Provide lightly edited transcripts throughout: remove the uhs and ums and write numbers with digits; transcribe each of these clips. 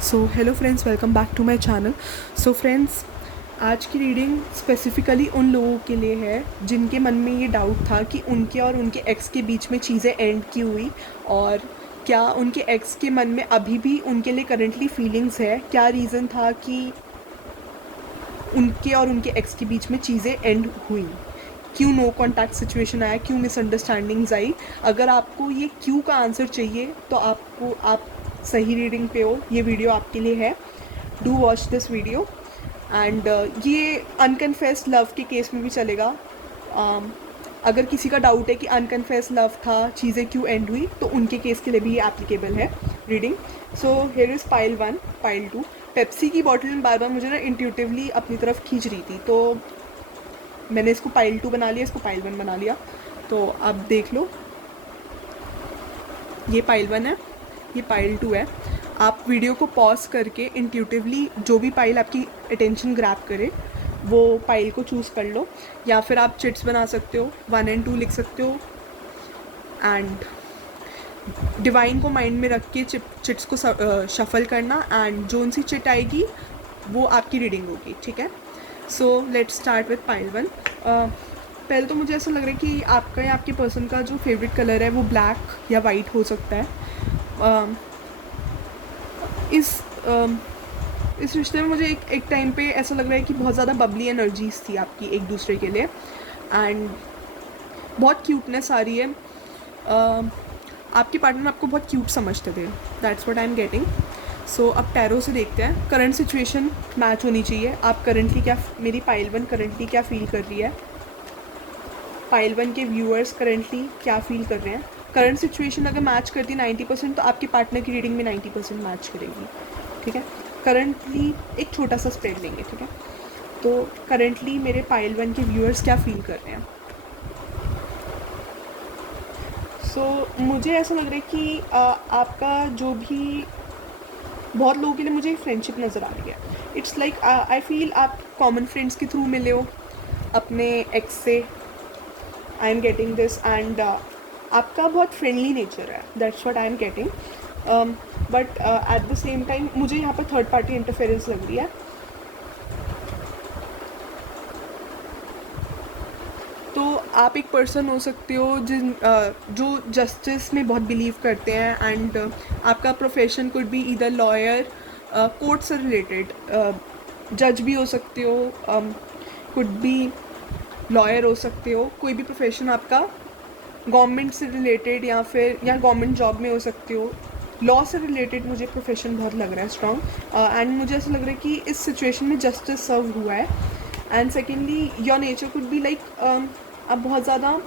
So hello friends, welcome back to my channel. So friends, आज की reading specifically उन लोगों के लिए है जिनके मन में ये डाउट था कि उनके और उनके एक्स के बीच में चीज़ें एंड क्यों हुई, और क्या उनके एक्स के मन में अभी भी उनके लिए करंटली फीलिंग्स है। क्या रीज़न था कि उनके और उनके एक्स के बीच में चीज़ें एंड हुई, क्यों नो कॉन्टैक्ट सिचुएशन आया, क्यों मिसअंडरस्टैंडिंग्स आई। अगर आपको ये क्यों का आंसर चाहिए तो आप सही रीडिंग पे हो, ये वीडियो आपके लिए है। Do watch this video. And ये अनकन्फेस्ड लव के केस में भी चलेगा। um, अगर किसी का डाउट है कि अनकन्फेस्ड लव था, चीज़ें क्यों एंड हुई, तो उनके केस के लिए भी ये एप्लीकेबल है reading. So here is pile 1, pile 2। Pepsi की बॉटल में बार बार मुझे ना इंट्यूटिवली अपनी तरफ खींच रही थी, तो मैंने इसको पाइल 2 बना लिया, इसको पाइल 1 बना लिया। तो अब देख लो, ये पाइल 1 है, ये पाइल 2 है। आप वीडियो को पॉज करके इंट्यूटिवली जो भी पाइल आपकी अटेंशन ग्रैब करे वो पाइल को चूज़ कर लो, या फिर आप चिट्स बना सकते हो, 1 और 2 लिख सकते हो। एंड डिवाइन को माइंड में रख के चिट्स को शफल करना, एंड जोन सी चिट आएगी वो आपकी रीडिंग होगी, ठीक है। So let's start with pile 1। पहले तो मुझे ऐसा लग रहा है कि आपका या आपके पर्सन का जो फेवरेट कलर है वो ब्लैक या वाइट हो सकता है। um, इस um, इस रिश्ते में मुझे एक टाइम पे ऐसा लग रहा है कि बहुत ज़्यादा बबली एनर्जीज थी आपकी एक दूसरे के लिए, एंड बहुत क्यूटनेस आ रही है। आपके पार्टनर आपको बहुत क्यूट समझते थे, that's what I am getting. So अब टैरो से देखते हैं, करंट सिचुएशन मैच होनी चाहिए। आप करंटली क्या, मेरी पाइल 1 करंटली क्या फील कर रही है, पाइल 1 के व्यूअर्स करंटली क्या फील कर रहे हैं। करंट सिचुएशन अगर मैच करती है 90%, तो आपके पार्टनर की रीडिंग में 90% मैच करेगी, ठीक है। करंटली एक छोटा सा स्प्रेड लेंगे, ठीक है। तो करंटली मेरे पाइल 1 के व्यूअर्स क्या फील कर रहे हैं। मुझे ऐसा लग रहा है कि आपका जो भी, बहुत लोगों के लिए मुझे फ्रेंडशिप नज़र आ रही है। इट्स लाइक आई फील आप कॉमन फ्रेंड्स के थ्रू मिले हो अपने एक्स से, आई एम गेटिंग दिस। एंड आपका बहुत फ्रेंडली नेचर है, that's what I am getting. But at the same time मुझे यहाँ पर थर्ड पार्टी इंटरफेरेंस लग रही है। तो आप एक पर्सन हो सकते हो जो जस्टिस में बहुत बिलीव करते हैं, एंड आपका profession could be either lawyer, court से रिलेटेड, जज भी हो सकते हो, कुड बी लॉयर हो सकते हो, कोई भी प्रोफेशन आपका गवर्नमेंट से रिलेटेड या फिर या गवर्नमेंट जॉब में हो सकते हो। लॉ से रिलेटेड मुझे प्रोफेशन बहुत लग रहा है स्ट्रॉन्ग, एंड मुझे ऐसा लग रहा है कि इस सिचुएशन में जस्टिस सर्व हुआ है। And secondly your nature could be like, आप बहुत ज़्यादा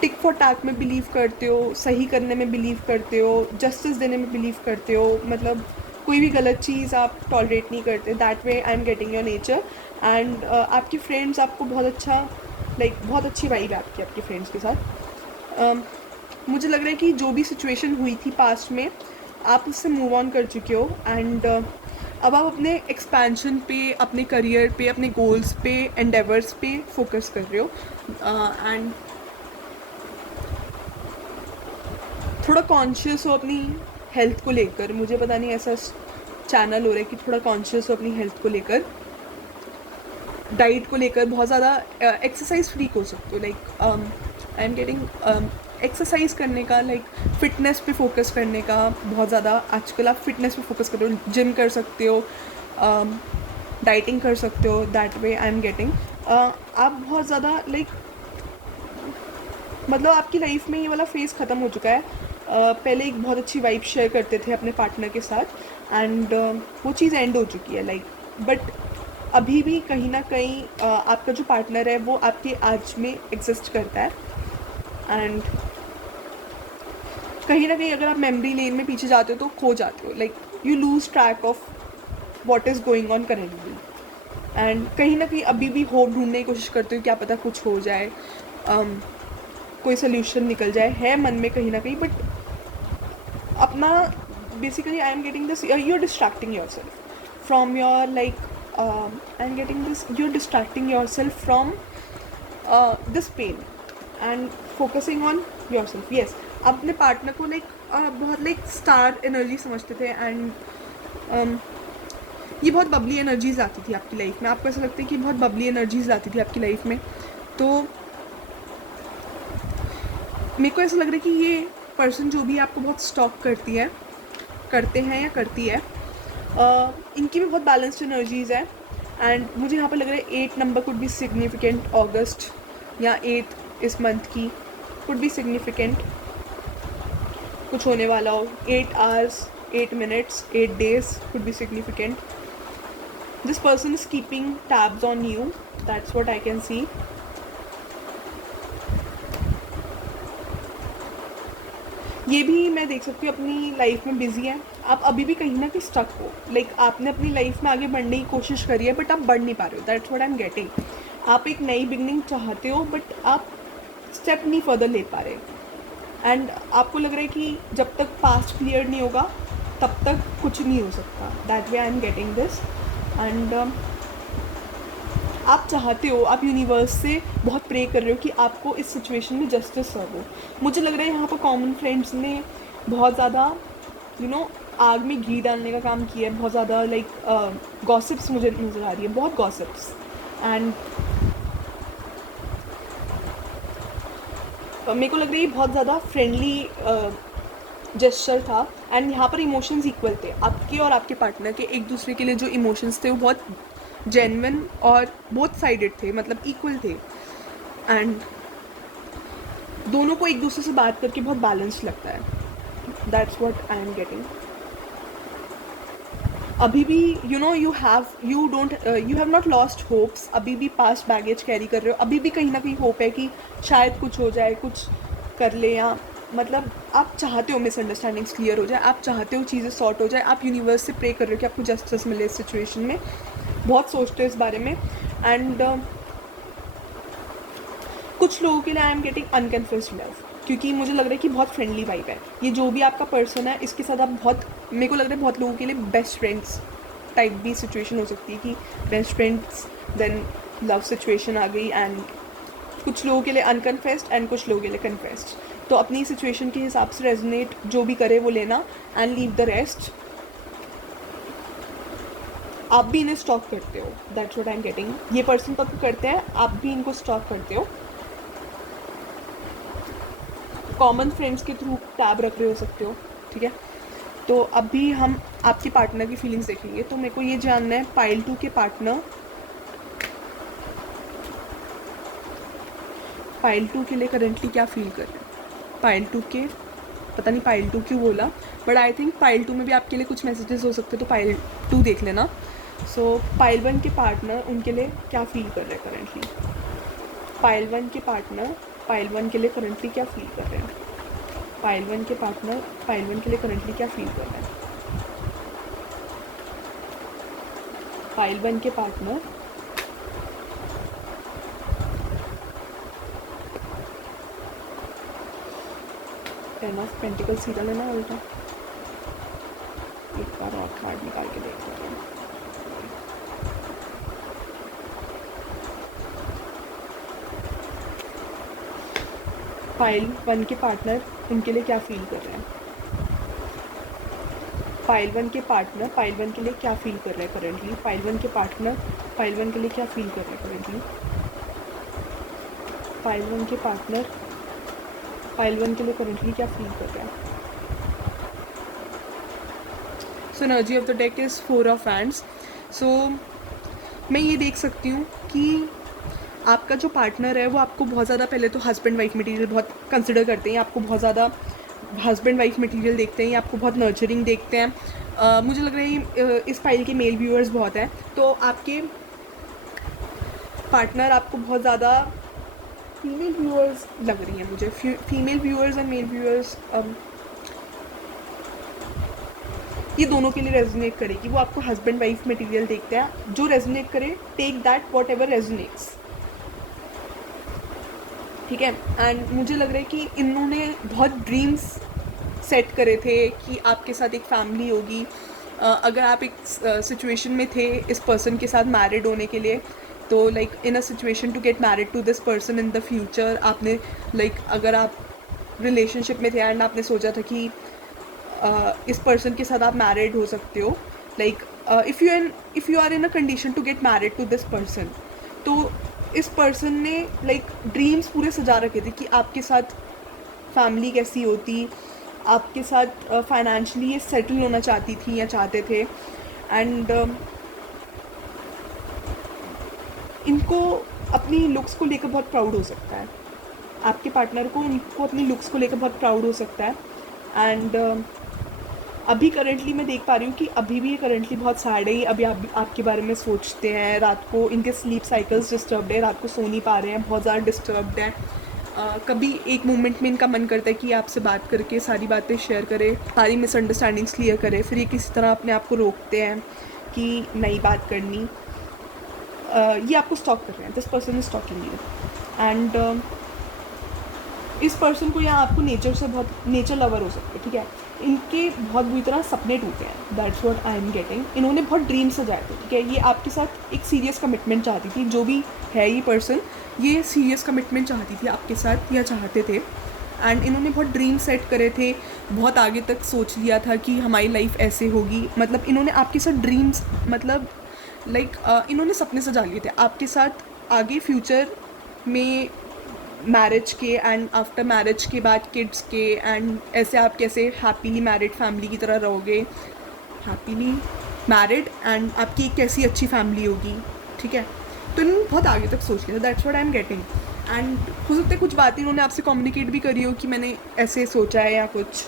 टिक फॉर टैक में बिलीव करते हो, सही करने में बिलीव करते हो, जस्टिस देने में बिलीव करते हो, मतलब कोई भी गलत चीज़ आप टॉलरेट नहीं करते। That way I am getting your nature. And आपकी फ्रेंड्स आपको बहुत अच्छा, लाइक बहुत अच्छी वाइब है आपकी आपके फ्रेंड्स के साथ। मुझे लग रहा है कि जो भी सिचुएशन हुई थी पास्ट में, आप उससे मूव ऑन कर चुके हो, एंड अब आप अपने एक्सपेंशन पे, अपने करियर पे, अपने गोल्स पे, एंडेवर्स पे फोकस कर रहे हो। एंड थोड़ा कॉन्शियस हो अपनी हेल्थ को लेकर। मुझे पता नहीं, ऐसा चैनल हो रहा है कि थोड़ा कॉन्शियस हो अपनी हेल्थ को लेकर, डाइट को लेकर बहुत ज़्यादा एक्सरसाइज फ्रीक हो सकते हो। Like I am getting exercise करने का, लाइक फिटनेस पे फोकस करने का बहुत ज़्यादा। आजकल आप फिटनेस पे फोकस कर रहे हो, जिम कर सकते हो, डाइटिंग कर सकते हो, that way I am getting. आप बहुत ज़्यादा लाइक, मतलब आपकी लाइफ में ये वाला फेज़ ख़त्म हो चुका है। पहले एक बहुत अच्छी वाइब शेयर करते थे अपने पार्टनर के साथ, एंड वो चीज़ एंड हो चुकी है, लाइक। बट अभी भी कहीं ना कहीं आपका जो पार्टनर है वो आपके आज में एग्जिस्ट करता है, एंड कहीं ना कहीं अगर आप मेमोरी लेन में पीछे जाते हो तो खो जाते हो, like you lose track of what is going on currently. And कहीं ना कहीं अभी भी होप ढूंढने की कोशिश करते हो, क्या पता कुछ हो जाए, कोई सोल्यूशन निकल जाए, है मन में कहीं ना कहीं। बट अपना, basically I am getting this, you are distracting yourself from your, like I am getting this, you are distracting yourself from this pain and focusing on yourself. Yes, अपने partner को like बहुत like star energy समझते थे and ये बहुत Babli energies आती थी आपकी लाइफ में। आपको ऐसा लगता है कि बहुत बबली एनर्जीज आती थी आपकी लाइफ में। तो मेरे को ऐसा लग रहा है कि ये पर्सन जो भी आपको बहुत स्टॉक करते हैं या करती है, इनकी भी बहुत बैलेंस्ड एनर्जीज है। एंड मुझे यहाँ पर लग रहा है 8 नंबर कुड बी सिग्निफिकेंट, अगस्त या 8 इस मंथ की कुड बी सिग्निफिकेंट, कुछ होने वाला हो। 8 hours, 8 minutes, 8 days could be significant. This person is keeping tabs on you. That's what I can see. ये भी मैं देख सकती हूँ अपनी लाइफ में बिजी है। आप अभी भी कहीं ना कहीं स्टक हो, लाइक आपने अपनी लाइफ में आगे बढ़ने की कोशिश करी है बट आप बढ़ नहीं पा रहे हो। That's what I am getting. आप एक नई बिगनिंग चाहते हो बट आप स्टेप नहीं फर्दर ले पा रहे। एंड आपको लग रहा है कि जब तक पास्ट क्लियर नहीं होगा तब तक कुछ नहीं हो सकता। That way I am getting this. And आप चाहते हो, आप यूनिवर्स से बहुत प्रे कर रहे हो कि आपको इस सिचुएशन में जस्टिस सर्व हो। मुझे लग रहा है यहाँ पर कॉमन फ्रेंड्स ने बहुत ज़्यादा आग में घी डालने का काम किया है। बहुत ज़्यादा लाइक गॉसिप्स मुझे नज़र आ रही है, बहुत गॉसिप्स। एंड मेरे को लग रहा है ये बहुत ज़्यादा फ्रेंडली जेस्चर था। एंड यहाँ पर इमोशंस इक्वल थे आपके और आपके पार्टनर के। एक दूसरे के लिए जो इमोशंस थे वो बहुत जेन्युइन और बोथ साइडेड थे, मतलब इक्वल थे। एंड दोनों को एक दूसरे से बात करके बहुत बैलेंस्ड लगता है। That's what I am getting. अभी भी you have not lost hopes. अभी भी पास्ट बैगेज कैरी कर रहे हो। अभी भी कहीं ना कहीं होप है कि शायद कुछ हो जाए, कुछ कर ले, या मतलब आप चाहते हो मिसअंडरस्टैंडिंग्स क्लियर हो जाए, आप चाहते हो चीज़ें सॉर्ट हो जाए, आप यूनिवर्स से प्रे कर रहे हो कि आपको जस्टिस मिले इस सिचुएशन में। बहुत सोचते हो इस बारे में। एंड कुछ लोगों के लिए आई एम गेटिंग अनकन्फेस्ड लव, क्योंकि मुझे लग रहा है कि बहुत फ्रेंडली वाइब है। ये जो भी आपका पर्सन है इसके साथ आप बहुत, मेरे को लग रहा है बहुत लोगों के लिए बेस्ट फ्रेंड्स टाइप भी सिचुएशन हो सकती है कि best friends then love situation आ गई। एंड कुछ लोगों के लिए अनकन्फेस्ड एंड कुछ लोगों के लिए कन्फेस्ड। तो अपनी सिचुएशन के हिसाब से रेजोनेट जो भी करे वो लेना एंड लीव द रेस्ट। आप भी इन्हें स्टॉक करते हो। That's what I am getting. ये पर्सन तक करते हैं, आप भी इनको स्टॉक करते हो। कॉमन फ्रेंड्स के थ्रू टैब रख रहे हो सकते हो, ठीक है। तो अभी हम आपके पार्टनर की फीलिंग्स देखेंगे। तो मेरे को ये जानना है पाइल 2 के पार्टनर पाइल 2 के लिए करेंटली क्या फील कर रहे हैं। पाइल 2 के, पता नहीं पाइल 2 क्यों बोला, बट आई थिंक पाइल 2 में भी आपके लिए कुछ मैसेजेस हो सकते हैं, तो पाइल 2 देख लेना। सो पाइल 1 के पार्टनर उनके लिए क्या फील कर रहे हैं करेंटली। पाइल 1 के पार्टनर पाइल 1 के लिए करंटली क्या फील कर रहे हैं। पाइल 1 के पार्टनर पाइल 1 के लिए करंटली क्या फील कर रहे हैं। पाइल 1 के पार्टनर टेन ऑफ पेंटिकल सीधा लेना उल्टा। एक बार और कार्ड निकाल के देख लेते हैं। पाइल 1 के पार्टनर उनके लिए क्या फील कर रहे हैं। पाइल 1 के पार्टनर पाइल 1 के लिए क्या फील कर रहे हैं करेंटली। पाइल 1 के पार्टनर पाइल 1 के लिए क्या फील कर रहे हैं करेंटली। पाइल 1 के पार्टनर पाइल 1 के लिए करेंटली क्या फील कर रहे हैं। So energy of the deck is 4 of hands. So मैं ये देख सकती हूँ कि आपका जो पार्टनर है वो आपको बहुत ज़्यादा, पहले तो हस्बैंड वाइफ मटेरियल बहुत कंसिडर करते हैं, आपको बहुत ज़्यादा हस्बैंड वाइफ मटेरियल देखते हैं, आपको बहुत नर्चरिंग देखते हैं। मुझे लग रहा है इस फाइल के मेल व्यूअर्स बहुत हैं, तो आपके पार्टनर आपको बहुत ज़्यादा, फीमेल व्यूअर्स लग रही हैं मुझे, female viewers and male viewers, ये दोनों के लिए रेजोनेट करेगी। वो आपको हस्बैंड वाइफ मटेरियल देखते हैं, जो रेजोनेट करे take that whatever resonates, ठीक है। एंड मुझे लग रहा है कि इन्होंने बहुत ड्रीम्स सेट करे थे कि आपके साथ एक फैमिली होगी। अगर आप एक सिचुएशन में थे इस पर्सन के साथ मैरिड होने के लिए, तो like in a situation to get married to this person in the future, आपने लाइक अगर आप रिलेशनशिप में थे एंड आपने सोचा था कि इस पर्सन के साथ आप मैरिड हो सकते हो, like if you are in a condition to get married to this person, तो इस पर्सन ने लाइक ड्रीम्स पूरे सजा रखे थे कि आपके साथ फैमिली कैसी होती, आपके साथ फाइनेंशियली ये सेटल होना चाहती थी या चाहते थे। एंड इनको अपनी लुक्स को लेकर बहुत प्राउड हो सकता है, आपके पार्टनर को उनको अपनी लुक्स को लेकर बहुत प्राउड हो सकता है। एंड अभी करंटली मैं देख पा रही हूँ कि अभी भी ये करंटली बहुत सैड है, ये अभी आपके बारे में सोचते हैं, रात को इनके स्लीप साइकिल्स डिस्टर्ब्ड है, रात को सो नहीं पा रहे हैं, बहुत ज़्यादा डिस्टर्ब्ड है। कभी एक मोमेंट में इनका मन करता है कि आपसे बात करके सारी बातें शेयर करें, सारी मिसअंडरस्टैंडिंग्स क्लियर करें, फिर ये किसी तरह अपने आप को रोकते हैं कि नई बात करनी। ये आपको स्टॉक कर रहे हैं, this person is stalking you. And इस पर्सन को या आपको नेचर से बहुत नेचर लवर हो सकते हैं, ठीक है, इनके बहुत बुरी तरह सपने टूटे हैं, that's what I am getting. इन्होंने बहुत ड्रीम सजाए थे, ठीक है, ये आपके साथ एक सीरियस कमिटमेंट चाहती थी, जो भी है ये पर्सन, ये सीरियस कमिटमेंट चाहती थी आपके साथ या चाहते थे। एंड इन्होंने बहुत ड्रीम सेट करे थे, बहुत आगे तक सोच लिया था कि हमारी लाइफ ऐसे होगी, मतलब इन्होंने आपके साथ ड्रीम्स, मतलब लाइक इन्होंने सपने सजा लिए थे आपके साथ आगे फ्यूचर में, मैरिज के एंड आफ्टर मैरिज के बाद किड्स के, एंड ऐसे आप कैसे हैप्पीली मैरिड फैमिली की तरह रहोगे, हैप्पीली मैरिड, एंड आपकी एक कैसी अच्छी फैमिली होगी, ठीक है। तो इन्होंने बहुत आगे तक सोच लिया, that's what I am getting. And हो सकता है कुछ बातें इन्होंने आपसे कम्युनिकेट भी करी हो कि मैंने ऐसे सोचा है या कुछ,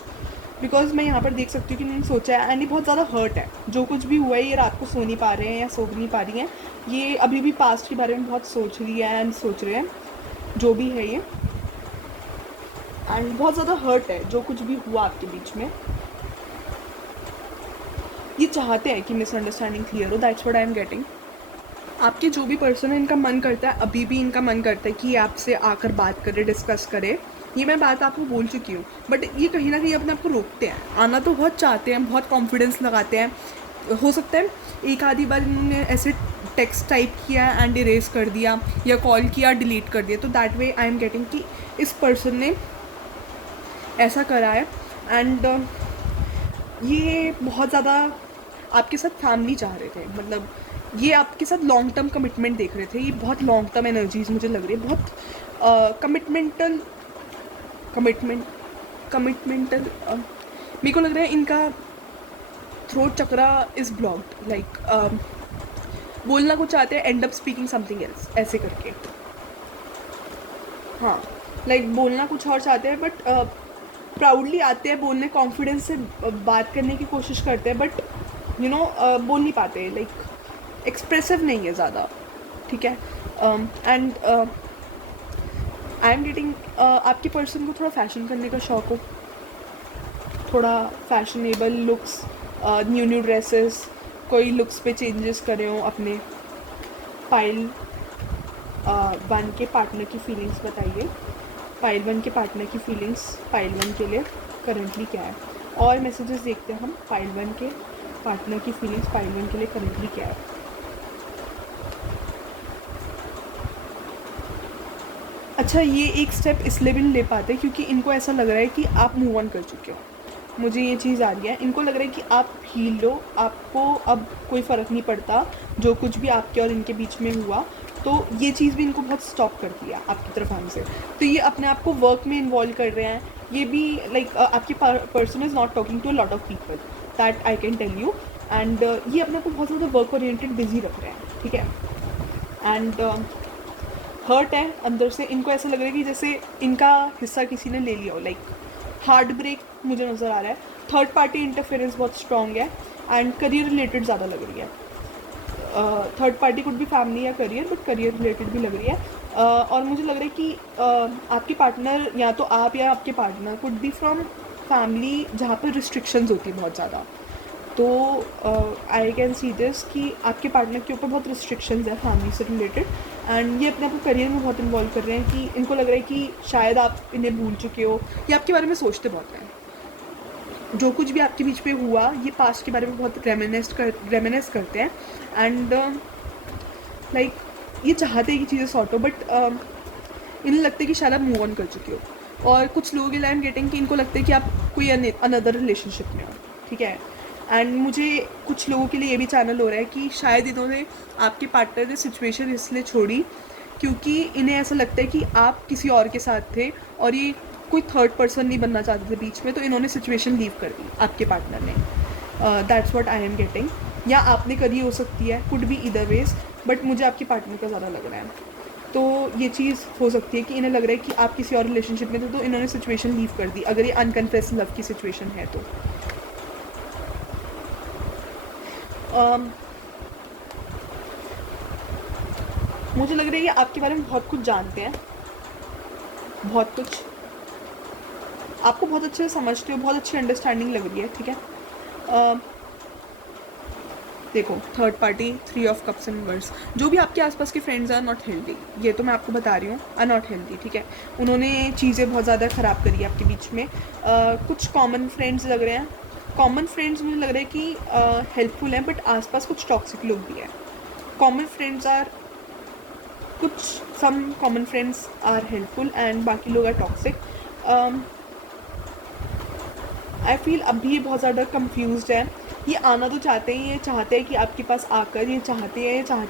बिकॉज मैं यहाँ पर देख सकती हूँ कि इन्होंने सोचा है एंड ये बहुत ज़्यादा हर्ट है, जो कुछ भी हुआ है, ये रात को सो नहीं पा रहे हैं या सो नहीं पा रही हैं, ये अभी भी पास्ट के बारे में बहुत सोच रही है एंड सोच रहे हैं जो भी है ये, एंड बहुत ज़्यादा हर्ट है जो कुछ भी हुआ आपके बीच में। ये चाहते हैं कि मिसअंडरस्टैंडिंग क्लियर हो, that's what I am getting. आपके जो भी पर्सन है, इनका मन करता है, अभी भी इनका मन करता है कि ये आपसे आकर बात करे, डिस्कस करे, ये मैं बात आपको बोल चुकी हूँ, बट ये कहीं ना कहीं अपने आप को रोकते हैं, आना तो बहुत चाहते हैं, बहुत कॉन्फिडेंस लगाते हैं। हो सकता है एक आधी बार इन्होंने ऐसे टेक्स्ट टाइप किया एंड इरेज कर दिया, या कॉल किया डिलीट कर दिया, तो that way I am getting कि इस पर्सन ने ऐसा करा है। एंड ये बहुत ज़्यादा आपके साथ फैमिली चाह रहे थे, मतलब ये आपके साथ लॉन्ग टर्म कमिटमेंट देख रहे थे, ये बहुत लॉन्ग टर्म एनर्जीज मुझे लग रही है, बहुत कमिटमेंटल मेरे को लग रहा है इनका throat chakra is blocked, like बोलना कुछ चाहते हैं, and up speaking something else, ऐसे करके। हाँ, लाइक बोलना कुछ और चाहते हैं, बट प्राउडली आते हैं बोलने, कॉन्फिडेंस से बात करने की कोशिश करते हैं, बट यू नो बोल नहीं पाते, लाइक एक्सप्रेसिव नहीं है ज़्यादा, ठीक है। एंड आई एम गेटिंग आपके पर्सन को थोड़ा फैशन करने का शौक हो, थोड़ा फैशनेबल लुक्स, न्यू ड्रेसेस, कोई लुक्स पे चेंजेस करे हो अपने। पाइल 1 के पार्टनर की फीलिंग्स बताइए, पाइल 1 के पार्टनर की फीलिंग्स पाइल 1 के लिए करंटली क्या है, और मैसेजेस देखते हैं हम, पाइल 1 के पार्टनर की फीलिंग्स पाइल 1 के लिए करंटली क्या है। अच्छा, ये एक स्टेप इसलिए भी नहीं ले पाते क्योंकि इनको ऐसा लग रहा है कि आप मूव ऑन कर चुके हो, मुझे ये चीज़ आ रही है, इनको लग रहा है कि आप हील लो, आपको अब कोई फ़र्क नहीं पड़ता जो कुछ भी आपके और इनके बीच में हुआ, तो ये चीज़ भी इनको बहुत स्टॉप कर दिया आपकी तरफ हमसे। तो ये अपने आप को वर्क में इन्वॉल्व कर रहे हैं, ये भी लाइक आपके person is not talking to a lot of people, that I can tell you. And ये अपने आप को बहुत ज़्यादा वर्क ओरिएंटेड बिजी रख रहे हैं, ठीक है। एंड हर्ट है अंदर से, इनको ऐसा लग रहा है कि जैसे इनका हिस्सा किसी ने ले लिया हो, लाइक हार्ट ब्रेक मुझे नज़र आ रहा है। थर्ड पार्टी इंटरफेरेंस बहुत स्ट्रॉन्ग है, एंड करियर रिलेटेड ज़्यादा लग रही है। थर्ड पार्टी कुड भी फैमिली या करियर, बट करियर रिलेटेड भी लग रही है। और मुझे लग रहा है कि आपके पार्टनर, या तो आप या आपके partner could be from family जहाँ पर रिस्ट्रिक्शंस होती है बहुत ज़्यादा। तो आई कैन सी दिस कि आपके पार्टनर के ऊपर बहुत रिस्ट्रिक्शंस है फैमिली से रिलेटेड, एंड ये अपने आप को करियर में बहुत इन्वॉल्व कर रहे हैं कि इनको लग रहा है कि शायद आप इन्हें भूल चुके हो, ये आपके बारे में सोचते बहुत हैं, जो कुछ भी आपके बीच में हुआ ये पास्ट के बारे में बहुत रेमिनेस करते हैं। एंड लाइक ये चाहते हैं कि चीज़ें सॉर्ट हो, बट इन्हें लगता है कि शायद आप मूव ऑन कर चुके हो, और कुछ लोगों के लिए आई एम गेटिंग कि इनको लगता है कि आप कोई अनदर रिलेशनशिप में हो, ठीक है। एंड मुझे कुछ लोगों के लिए ये भी चैनल हो रहा है कि शायद इन्होंने आपके पार्टनर ने सिचुएशन इसलिए छोड़ी क्योंकि इन्हें ऐसा लगता है कि आप किसी और के साथ थे और ये कोई थर्ड पर्सन नहीं बनना चाहते थे बीच में, तो इन्होंने सिचुएशन लीव कर दी आपके पार्टनर ने। That's what I am getting. या आपने करी हो सकती है, कुड बी इधर वेज, बट मुझे आपके पार्टनर का ज़्यादा लग रहा है। तो ये चीज़ हो सकती है कि इन्हें लग रहा है कि आप किसी और रिलेशनशिप में थे तो इन्होंने सिचुएशन लीव कर दी, अगर ये अनकन्फेस लव की सिचुएशन है तो। मुझे लग रहा है कि आपके बारे में बहुत कुछ जानते हैं, बहुत कुछ आपको बहुत अच्छे से समझते हो, बहुत अच्छी अंडरस्टैंडिंग लग रही है, ठीक है। देखो third party, 3 of cups and reverse, जो भी आपके आसपास के फ्रेंड्स आर नॉट हेल्दी, ये तो मैं आपको बता रही हूँ, आर नॉट हेल्दी, ठीक है। उन्होंने चीज़ें बहुत ज़्यादा ख़राब करी है आपके बीच में। कुछ कॉमन फ्रेंड्स लग रहे हैं, कॉमन फ्रेंड्स मुझे लग रहा है कि हेल्पफुल हैं, बट आसपास कुछ टॉक्सिक लोग भी हैं। कॉमन फ्रेंड्स आर कुछ, some common friends are helpful and बाकी लोग आर टॉक्सिक। आई फील अभी ये बहुत ज़्यादा कंफ्यूज्ड है। ये आना तो चाहते हैं, ये चाहते हैं कि आपके पास आकर, ये चाहती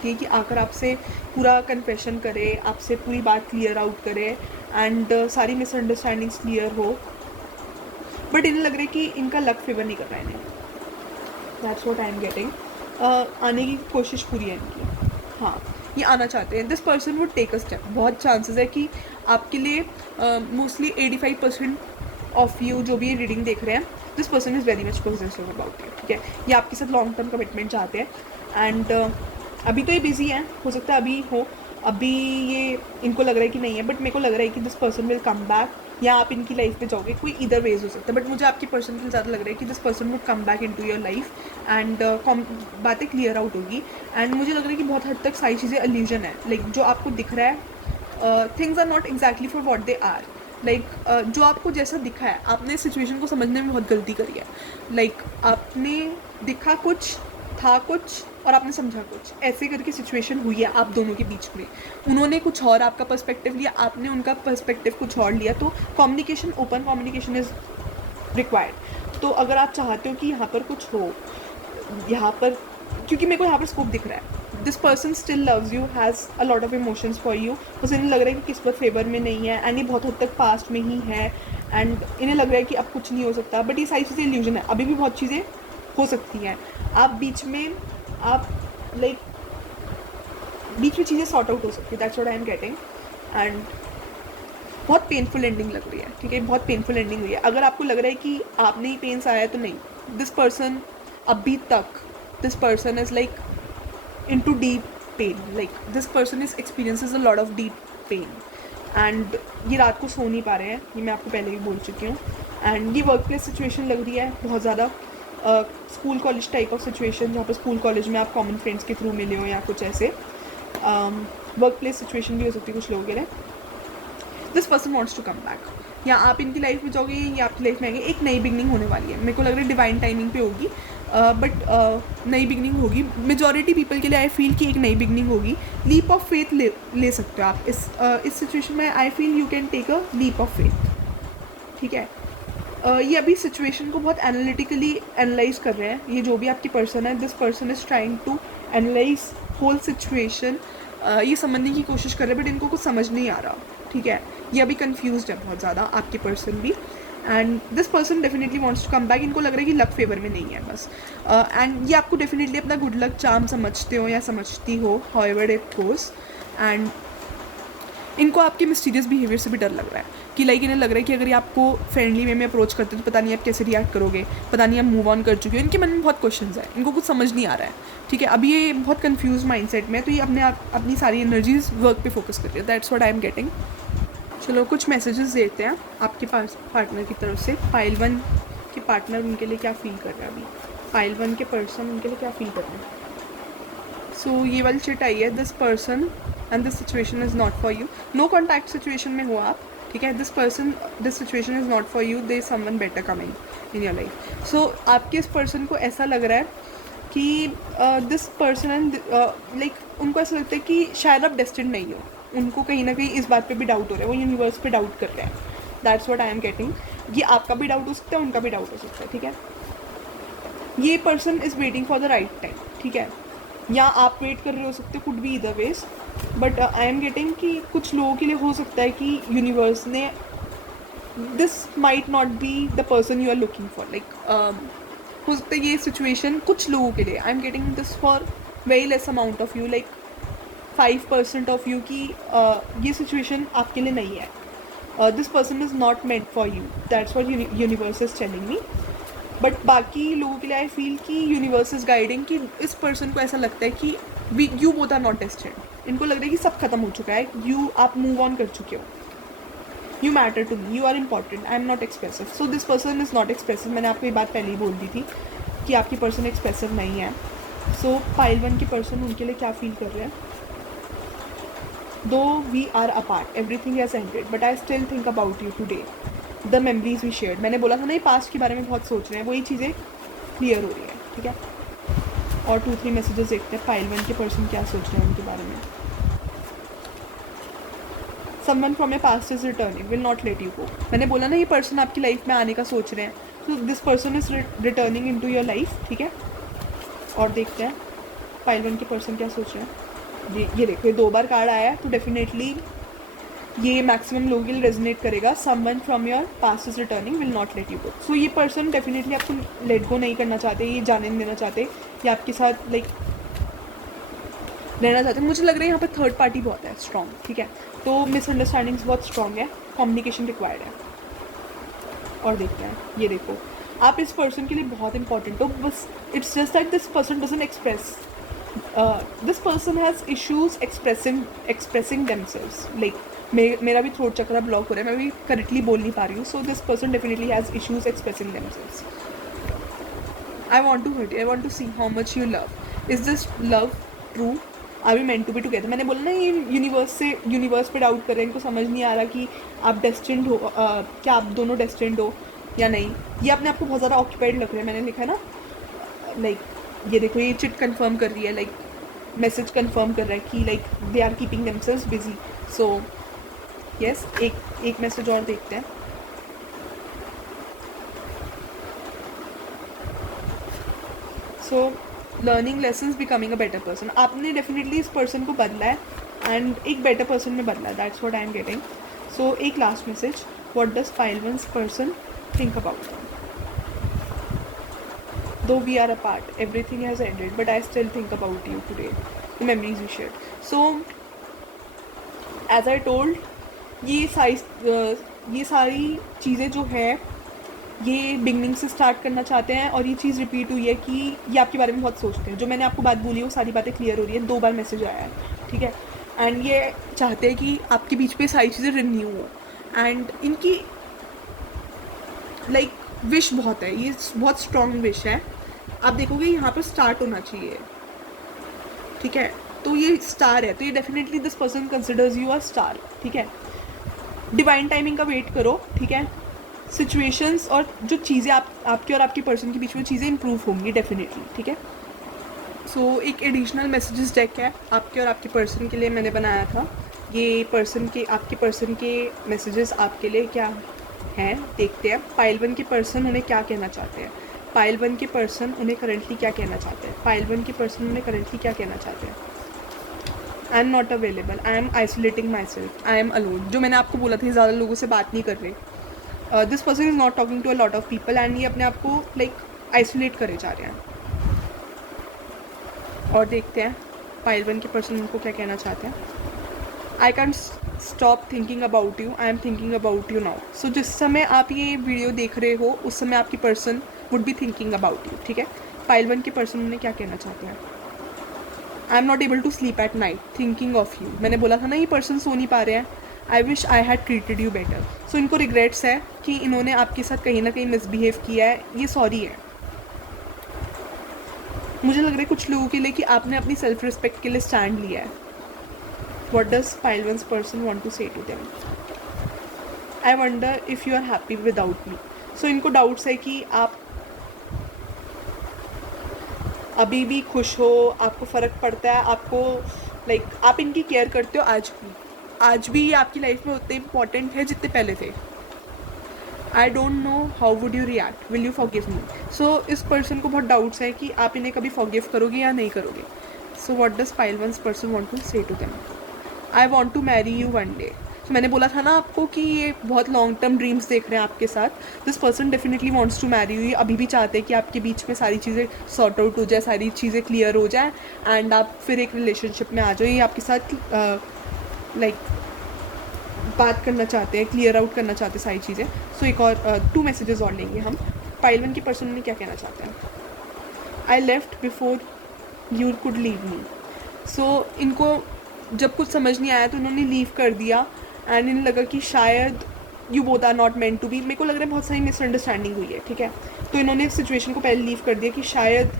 है कि आकर आपसे पूरा कन्फेशन करे, आपसे पूरी बात क्लियर आउट करे एंड सारी मिसअंडरस्टैंडिंग्स क्लियर हो, बट इन्हें लग रहा है कि इनका लक फेवर नहीं कर रहा है इन्हें। That's what I am getting. आने की कोशिश पूरी है इनकी, हाँ ये आना चाहते हैं। This person would take a step, बहुत चांसेस है कि आपके लिए मोस्टली 85% ऑफ यू जो भी ये रीडिंग देख रहे हैं, this person is very much positive about you, ठीक है। ये आपके साथ लॉन्ग टर्म कमिटमेंट चाहते हैं एंड अभी तो ये बिजी हैं, हो सकता है अभी हो, अभी ये इनको लग रहा है कि नहीं है, बट मेरे को लग रहा है कि this person will come back, या आप इनकी लाइफ में जाओगे, कोई इधर वेज हो सकता है, बट मुझे आपके पर्सन के ज़्यादा लग रहा है कि this person would come back into your life and बातें क्लियर आउट होगी। एंड मुझे लग रहा है कि बहुत हद तक सारी चीज़ें इल्यूजन है, लाइक जो आपको दिख रहा है, things are not exactly for what they are. Like जो आपको जैसा दिखा है, आपने सिचुएशन को समझने में बहुत गलती करी है। लाइक आपने दिखा कुछ, था कुछ और आपने समझा कुछ, ऐसे करके सिचुएशन हुई है आप दोनों के बीच में। उन्होंने कुछ और आपका पर्सपेक्टिव लिया, आपने उनका पर्सपेक्टिव कुछ और लिया, तो communication, open communication is required. तो अगर आप चाहते हो कि यहाँ पर कुछ हो, यहाँ पर, क्योंकि मेरे को यहाँ पर स्कोप दिख रहा है, this person still loves you, has a lot of emotions for you, बस इन्हें लग रहा है कि किस पर फेवर में नहीं है एंड ये बहुत हद तक पास्ट में ही है एंड इन्हें लग रहा है कि अब कुछ नहीं हो सकता, बट ये सारी चीज़ें इल्यूजन है, अभी भी बहुत चीज़ें हो सकती हैं। आप बीच में, आप लाइक बीच में चीज़ें सॉर्ट आउट हो सकती है, that's what I am getting. And बहुत पेनफुल एंडिंग लग रही है, ठीक है, बहुत पेनफुल एंडिंग हुई है। अगर आपको लग रहा है कि आपने ही पेन आया है तो नहीं, दिस पर्सन अभी तक, this person is like into deep pain, like this person is experiences a lot of deep pain and ये रात को सो नहीं पा रहे हैं, ये मैं आपको पहले भी बोल चुकी हूँ। एंड ये वर्क प्लेस सिचुएशन लग रही है बहुत ज़्यादा, school college type of situation, जहाँ पर स्कूल कॉलेज में आप कॉमन फ्रेंड्स के थ्रू मिले हो या कुछ ऐसे। वर्क प्लेस सिचुएशन भी हो सकती है कुछ लोगों के लिए। This person wants to come back, या आप इनकी लाइफ में जाओगे या आपकी लाइफ में आएंगे, एक नई बिगनिंग होने वाली है। मेरे को लग रहा है डिवाइन टाइमिंग पे होगी, बट नई बिगनिंग होगी। मेजॉरिटी पीपल के लिए आई फील कि एक नई बिगनिंग होगी। लीप ऑफ फेथ ले सकते हो आप इस सिचुएशन में। I feel you can take a leap of faith, ठीक है। ये अभी सिचुएशन को बहुत एनालिटिकली एनालाइज कर रहे हैं, ये जो भी आपकी पर्सन है, this person is trying to analyse whole situation. ये समझने की कोशिश कर रहे हैं, बट इनको कुछ समझ नहीं आ रहा, ठीक है। ये अभी कंफ्यूज्ड है बहुत ज़्यादा, आपकी पर्सन भी। And this person definitely wants to come back, इनको लग रहा है कि लक फेवर में नहीं है बस। एंड ये आपको डेफिनेटली अपना गुड लक चार्म समझते हो या समझती हो, हाउएवर इट गोज़। एंड इनको आपके मिस्टीरियस बिहेवियर से भी डर लग रहा है कि लाइक इन्हें लग रहा है कि अगर ये आपको फ्रेंडली वे में अप्रोच करते तो पता नहीं आप कैसे रिएक्ट करोगे, पता नहीं आप मूव ऑन कर चुके हो। इनके मन में बहुत क्वेश्चंस है, इनको कुछ समझ नहीं आ रहा है, ठीक है। अभी ये बहुत कंफ्यूज माइंडसेट में है, तो ये अपनी सारी एनर्जीज वर्क पे फोकस कर रही है। That's what I am getting. चलो कुछ मैसेजेस देते हैं आपके पास पार्टनर की तरफ से। पाइल 1 के पार्टनर उनके लिए क्या फील कर रहे हैं अभी, पाइल 1 के पर्सन उनके लिए क्या फील कर रहे हैं। सो ये वाली चिट आई है, this person and this situation is not for you. No contact situation में हो आप, ठीक है। This person, this situation is not for you, there is someone better coming in your life. So आपके इस पर्सन को ऐसा लग रहा है कि दिस पर्सन एंड लाइक उनको ऐसा लगता है कि शायद आप डेस्टिन्ड नहीं हो। उनको कहीं ना कहीं इस बात पे भी डाउट हो रहा है, वो यूनिवर्स पे डाउट कर रहे हैं, that's what I am getting. ये आपका भी डाउट हो सकता है, उनका भी डाउट हो सकता है, ठीक है। ये person is waiting for the right time, ठीक है, या आप वेट कर रहे हो सकते हो, could be either ways, but I am getting कि कुछ लोगों के लिए हो सकता है कि यूनिवर्स ने this might not be the person you are looking for, like हो सकता है ये सिचुएशन कुछ लोगों के लिए, I am getting this for very less amount of you, like 5% of you की ये सिचुएशन आपके लिए नहीं है, this person is not meant for you, that's what universe is telling me. But बाकी लोगों के लिए आई फील कि यूनिवर्स इज गाइडिंग कि इस पर्सन को ऐसा लगता है कि we you both are not destined, इनको लग रहा है कि सब खत्म हो चुका है, यू आप मूव ऑन कर चुके हो, you matter to me, you are important, I am not expressive, so this person is not expressive. मैंने आपको ये बात पहले ही बोल दी थी कि आपकी पर्सन एक्सप्रेसिव नहीं है। सो पाइल 1 के पर्सन उनके लिए क्या फील कर रहे हैं, though we are apart everything has ended but I still think about you today, the memories we shared. मैंने बोला था ना ये पास्ट के बारे में बहुत सोच रहे हैं, वही चीज़ें क्लियर हो रही है, ठीक है। और 2-3 मैसेजेस देखते हैं पाइल 1 के पर्सन क्या सोच रहे हैं उनके बारे में। Someone from your past is returning, will not let you गो। मैंने बोला ना ये पर्सन आपकी लाइफ में आने का सोच रहे हैं, तो this person is returning into your life, ठीक है। और देखते हैं पाइल 1 के पर्सन क्या सोच रहे हैं। ये देखो, ये 2 बार कार्ड आया है, तो डेफिनेटली ये मैक्सिमम लोगों के लिए रेजोनेट करेगा। Someone from your past is returning, will not let you go. So ये पर्सन डेफिनेटली आपको लेट गो नहीं करना चाहते, ये जाने नहीं देना चाहते, या आपके साथ लाइक रहना चाहते हैं। मुझे लग रहा है यहाँ पे थर्ड पार्टी बहुत है स्ट्रॉन्ग, ठीक है, तो मिसअंडरस्टैंडिंग्स बहुत स्ट्रॉन्ग है, कम्युनिकेशन रिक्वायर्ड है। और देखते हैं, ये देखो आप इस पर्सन के लिए बहुत इंपॉर्टेंट हो, बस it's just that this person doesn't express, this person has issues expressing themselves, like मेरा भी थ्रोट चक्रा ब्लॉक हो रहा है, मैं भी करेक्टली बोल नहीं पा रही हूँ। So this person definitely has issues expressing themselves. I want to hurt you, I want to see how much you love, is this love true, are we meant to be together. मैंने बोला ना ये universe पे doubt कर रहे हैं, इनको समझ नहीं आ रहा कि आप डेस्टिन्ड हो, क्या आप दोनों डेस्टिन्ड हो या नहीं। ये अपने आप को बहुत ज़्यादा ऑक्यूपाइड लग रहे हैं, मैंने लिखा है ना, लाइक ये देखो ये चिट कंफर्म कर रही है, लाइक मैसेज कंफर्म कर रहा है कि like they are keeping themselves busy. So yes, एक मैसेज और देखते हैं। So learning lessons, becoming a better person, आपने डेफिनेटली इस पर्सन को बदला है एंड एक बेटर पर्सन में बदला है, that's what I am getting. So एक last message, what does pile 1 person think about, though we are apart, everything has ended, but I still think about you today, the memories we shared. So as I told, ये सारी चीज़ें जो है ये beginning से start करना चाहते हैं, और ये चीज़ रिपीट हुई है कि ये आपके बारे में बहुत सोचते हैं। जो मैंने आपको बात बोली है वो सारी बातें क्लियर हो रही है, 2 बार मैसेज आया है, ठीक है। एंड ये चाहते हैं कि आपके बीच पे सारी चीज़ें रिन्यू हो, एंड इनकी लाइक विश बहुत है, ये बहुत स्ट्रॉन्ग विश है। आप देखोगे यहाँ पर स्टार्ट होना चाहिए, ठीक है, तो ये स्टार है, तो ये definitely this person considers you a star, ठीक है। डिवाइन टाइमिंग का वेट करो, ठीक है। सिचुएशंस और जो चीज़ें आपके और आपके पर्सन के बीच में चीज़ें इंप्रूव होंगी डेफिनेटली, ठीक है। सो एक एडिशनल मैसेजेस डेक है आपके और आपके पर्सन के लिए मैंने बनाया था। ये आपके पर्सन के मैसेजेस आपके लिए क्या हैं देखते हैं। पाइल 1 के पर्सन उन्हें क्या कहना चाहते हैं, पाइल 1 के पर्सन उन्हें करंटली क्या कहना चाहते हैं, पाइल 1 के पर्सन उन्हें करंटली क्या कहना चाहते हैं। I am not available, I am isolating my self, I am alone. जो मैंने आपको बोला था ज़्यादा लोगों से बात नहीं कर रहे, this person is not talking to a lot of people, and ये अपने आप को लाइक आइसोलेट करे जा रहे हैं। और देखते हैं पाइल 1 के पर्सन उनको क्या कहना चाहते हैं। I can stop thinking about you, I am thinking about you now. So जिस समय आप ये वीडियो देख रहे हो उस समय आपकी person would be thinking about you, ठीक है। पाइल 1 के पर्सन उन्हें क्या कहना चाहते हैं। I am not able to sleep at night thinking of you. मैंने बोला था ना ये पर्सन सो नहीं पा रहे हैं। I wish I had treated you better. So इनको रिग्रेट्स है कि इन्होंने आपके साथ कहीं ना कहीं मिसबिहेव किया है, ये सॉरी है। मुझे लग रहा है कुछ लोगों के लिए कि आपने अपनी सेल्फ रिस्पेक्ट के लिए स्टैंड लिया है। What does pile 1 person want to say to them. I wonder if you are happy without me. So इनको डाउट्स है कि आप अभी भी खुश हो, आपको फ़र्क पड़ता है, आपको लाइक आप इनकी केयर करते हो आज भी ये आपकी लाइफ में उतने इम्पॉर्टेंट है जितने पहले थे। I don't know how would you react, will you forgive me. So इस पर्सन को बहुत डाउट्स है कि आप इन्हें कभी फॉरगिव करोगे या नहीं करोगे। So what does pile one's person want to say to them? I want to marry you one day. तो मैंने बोला था ना आपको कि ये बहुत लॉन्ग टर्म ड्रीम्स देख रहे हैं आपके साथ। This person definitely wants to marry you. ये अभी भी चाहते हैं कि आपके बीच में सारी चीज़ें सॉर्ट आउट हो जाए, सारी चीज़ें क्लियर हो जाए एंड आप फिर एक रिलेशनशिप में आ जाओ। ये आपके साथ लाइक बात करना चाहते हैं, क्लियर आउट करना चाहते हैं सारी चीज़ें। सो एक और 2 मैसेजेस और लेंगे हम। पाइल वन के पर्सन में क्या कहना चाहते हैं? I left before you could leave me. So इनको जब कुछ समझ नहीं आया तो इन्होंने लीव कर दिया एंड इन्हें लगा कि शायद you both are not meant to be. मेरे को लग रहा है बहुत सारी मिसअंडरस्टैंडिंग हुई है, ठीक है। तो इन्होंने इस सिचुएशन को पहले लीव कर दिया कि शायद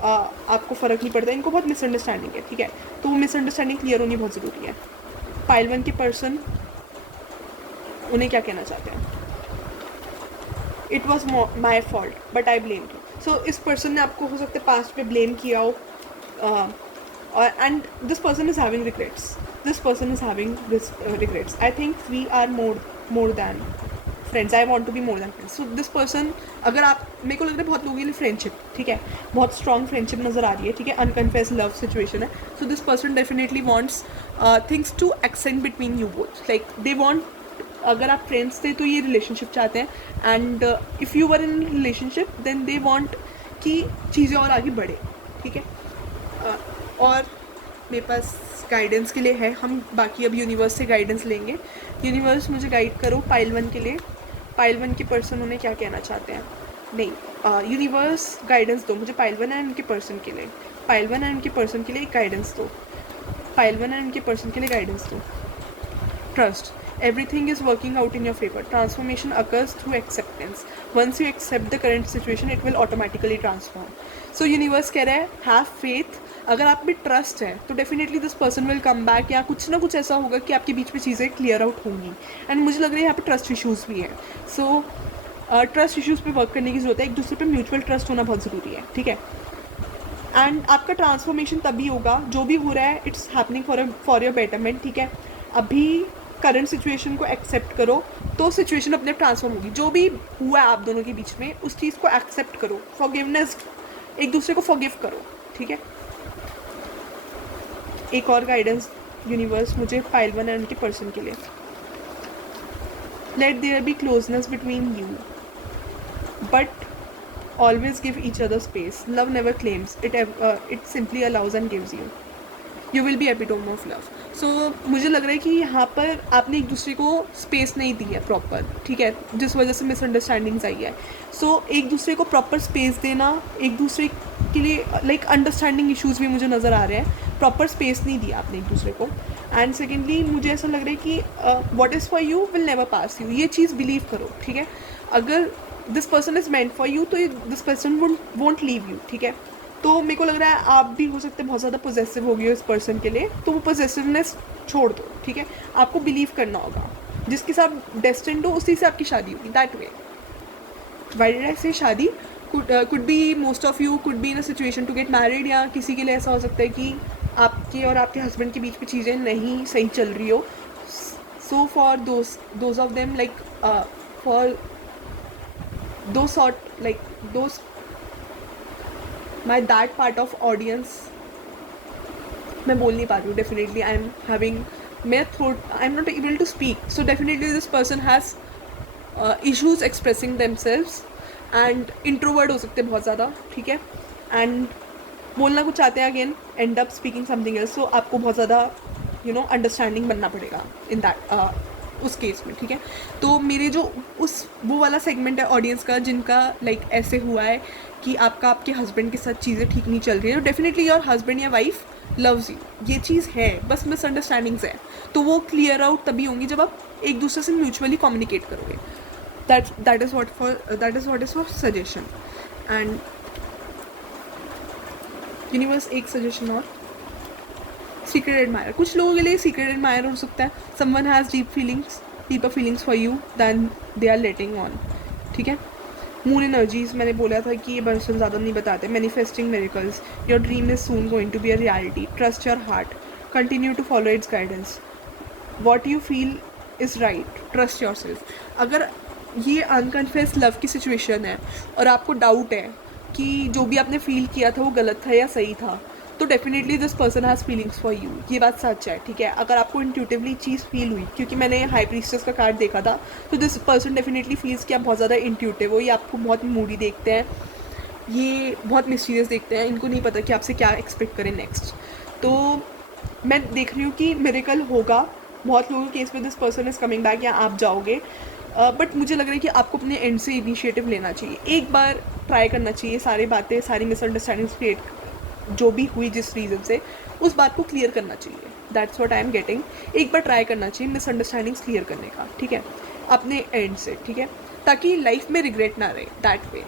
आपको फ़र्क नहीं पड़ता। इनको बहुत मिसअंडरस्टैंडिंग है, ठीक है। तो वो मिसअंडरस्टैंडिंग क्लियर होनी बहुत ज़रूरी है। पाइल वन के पर्सन उन्हें क्या कहना चाहते हैं? It was my fault but I blame you. So इस पर्सन ने आपको हो सकता है पास्ट में ब्लेम किया हो and this person is having regrets. This person is having this regrets. I think we are more than friends. I want to be more than friends. So this person, अगर आप, मेरे को लग रहा है बहुत लोगों के लिए फ्रेंडशिप, ठीक है, बहुत स्ट्रॉन्ग फ्रेंडशिप नज़र आ रही है, ठीक है, अनकन्फेस लव सिचुएशन है। So this person definitely wants things to extend between you both. Like they want, अगर आप फ्रेंड्स थे तो ये रिलेशनशिप चाहते हैं and if you were in relationship then they want कि चीज़ें और आगे बढ़े, ठीक है। और मेरे पास गाइडेंस के लिए है, हम बाकी अब यूनिवर्स से गाइडेंस लेंगे। यूनिवर्स मुझे गाइड करो पाइल वन के लिए। पाइल वन के पर्सन उन्हें क्या कहना चाहते हैं? नहीं, यूनिवर्स गाइडेंस दो मुझे पाइल वन एंड उनके पर्सन के लिए। पाइल वन एंड उनके पर्सन के लिए गाइडेंस दो। पाइल वन एंड उनके पर्सन के लिए गाइडेंस दो। Trust, everything is working out in your favor. Transformation occurs through acceptance. Once you accept the current situation, it will automatically transform. So universe कह रहा है have faith. अगर आप में ट्रस्ट है तो definitely this person will come back, या कुछ ना कुछ ऐसा होगा कि आपके बीच में चीज़ें क्लियर आउट होंगी। एंड मुझे लग रहा है यहाँ पे ट्रस्ट इश्यूज़ भी हैं। सो ट्रस्ट इश्यूज़ पे वर्क करने की ज़रूरत है। एक दूसरे पे म्यूचुअल ट्रस्ट होना बहुत ज़रूरी है, ठीक है। एंड आपका ट्रांसफॉर्मेशन तभी होगा, जो भी हो रहा है it's happening for your betterment, ठीक है। अभी करंट सिचुएशन को एक्सेप्ट करो तो सिचुएशन अपने ट्रांसफॉर्म होगी। जो भी हुआ है आप दोनों के बीच में उस चीज़ को एक्सेप्ट करो, फॉरगिवनेस, एक दूसरे को फॉरगिव करो, ठीक है। एक और गाइडेंस यूनिवर्स मुझे पाइल वन एंड के पर्सन के लिए। Let there be closeness between you but always give each other space. Love never claims it, it simply allows and gives you. You will be epitome of love. So मुझे लग रहा है कि यहाँ पर आपने एक दूसरे को स्पेस नहीं दी है प्रॉपर, ठीक है, जिस वजह से मिसअंडरस्टैंडिंग्स आई है। सो एक दूसरे को प्रॉपर स्पेस देना, एक दूसरे के लिए लाइक अंडरस्टैंडिंग इश्यूज़ भी मुझे नज़र आ रहे हैं। प्रॉपर स्पेस नहीं दिया आपने एक दूसरे को। एंड सेकेंडली मुझे ऐसा लग रहा है कि what is for you will never pass you. ये चीज़ बिलीव करो, ठीक है। अगर this person is meant for you तो this person won't leave you, ठीक है। तो मेरे को लग रहा है आप भी हो सकते हैं बहुत ज़्यादा पॉजेसिव हो गई हो इस पर्सन के लिए, तो वो पॉजेसिवनेस छोड़ दो, ठीक है। आपको बिलीव करना होगा, जिसके साथ डेस्टिन्ड हो उसी से आपकी शादी होगी। That way why did I say शादी? Could be most of you could be in a situation to get married, या किसी के लिए ऐसा हो सकता है कि आपके और आपके हस्बैंड के बीच में चीज़ें नहीं सही चल रही हो। So for those of them like for दो sort like those my that part of audience, मैं बोल नहीं पा रही हूँ। डेफिनेटली आई एम हैविंग मेरा throat, I am not able to speak. So definitely this person has issues expressing themselves and introvert हो सकते हैं बहुत ज़्यादा, ठीक है। एंड बोलना कुछ चाहते हैं, again end up speaking something else. So आपको बहुत ज़्यादा अंडरस्टैंडिंग बनना पड़ेगा इन दैट उस केस में, ठीक है। तो मेरे जो वो वाला सेगमेंट है ऑडियंस का जिनका लाइक ऐसे हुआ है कि आपके हस्बैंड के साथ चीज़ें ठीक नहीं चल रही है, तो डेफिनेटली योर हस्बैंड या वाइफ लव्स यू, ये चीज़ है, बस मिसअंडरस्टैंडिंग्स है। तो वो क्लियर आउट तभी होंगी जब आप एक दूसरे से म्यूचुअली कम्युनिकेट करोगे। That is what is for suggestion. And universe एक सजेशन और, सीक्रेट एडमायर। कुछ लोगों के लिए सीक्रेट एडमायर हो सकता है someone has deeper feelings for you than they are letting on, ठीक है। मून एनर्जीज, मैंने बोला था कि ये पर्सन ज़्यादा नहीं बताते। Manifesting miracles, your dream is soon going to be a reality, trust your heart, continue to follow its guidance, what you feel is right, trust yourself. अगर ये अनकन्फेस लव की सिचुएशन है और आपको डाउट है कि जो भी आपने फील किया था वो गलत था या सही था, तो definitely this person has feelings for you. ये बात सच है, ठीक है। अगर आपको इंट्यूटिवली चीज़ फील हुई, क्योंकि मैंने हाई प्रीस्टेस का कार्ड देखा था, तो दिस पर्सन डेफिनेटली फील्स कि आप बहुत ज़्यादा इंट्यूटिव हो, ये आपको बहुत मूडी देखते हैं, ये बहुत मिस्टीरियस देखते हैं, इनको नहीं पता कि आपसे क्या एक्सपेक्ट करें नेक्स्ट। तो मैं देख रही हूँ कि मिरेकल होगा बहुत लोगों के केस में, this person is coming back या आप जाओगे, बट मुझे लग रहा है कि आपको अपने एंड से इनिशिएटिव लेना चाहिए, एक बार ट्राई करना चाहिए, सारी बातें, सारी मिसअंडरस्टैंडिंग्स क्रिएट जो भी हुई जिस रीज़न से, उस बात को क्लियर करना चाहिए। That's what I am getting. एक बार ट्राई करना चाहिए मिसअंडरस्टैंडिंग्स क्लियर करने का, ठीक है, अपने एंड से, ठीक है, ताकि लाइफ में रिग्रेट ना रहे दैट वे।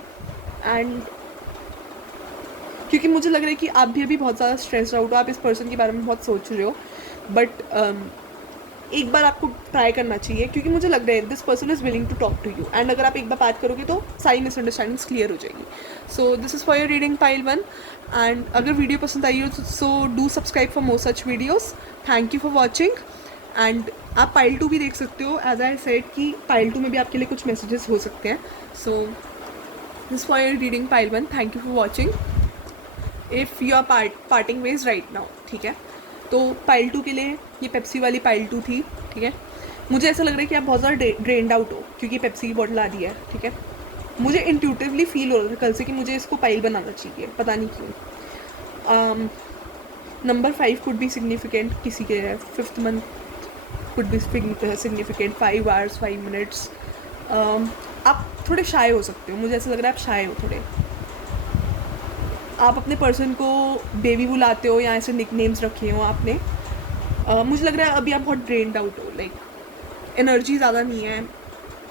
एंड क्योंकि मुझे लग रहा है कि आप भी अभी बहुत ज़्यादा स्ट्रेस्ड आउट हो, आप इस पर्सन के बारे में बहुत सोच रहे हो, बट एक बार आपको ट्राई करना चाहिए, क्योंकि मुझे लग रहा है this person is willing to talk to you, and अगर आप एक बार बात करोगे तो सारी मिसअंडरस्टैंडिंग्स क्लियर हो जाएगी। So this is for your reading pile 1। And अगर वीडियो पसंद आई हो so do subscribe for more such videos. Thank you for watching. And आप पाइल 2 भी देख सकते हो, एज आई सेड कि पाइल 2 में भी आपके लिए कुछ मैसेजेस हो सकते हैं। So this for your reading pile 1। Thank you for watching. If you are parting ways right now, ठीक है, तो पाइल 2 के लिए ये पेप्सी वाली पाइल 2 थी, ठीक है। मुझे ऐसा लग रहा है कि आप बहुत ज़्यादा ड्रेन्ड आउट हो, क्योंकि पेप्सी की बॉटल आ दी है, ठीक है। मुझे इंट्यूटिवली फील हो रहा था कल से कि मुझे इसको पाइल बनाना चाहिए, पता नहीं क्यों। नंबर 5 कुड बी सिग्निफिकेंट किसी के, 5th month could be significant, 5 hours 5 minutes. आप थोड़े शाय हो सकते हो, मुझे ऐसा लग रहा है आप शाय हो थोड़े, आप अपने पर्सन को बेबी बुलाते हो या ऐसे निक नेम्स रखे हो आपने। मुझे लग रहा है अभी आप बहुत ड्रेन्ड आउट हो, लाइक एनर्जी ज़्यादा नहीं है,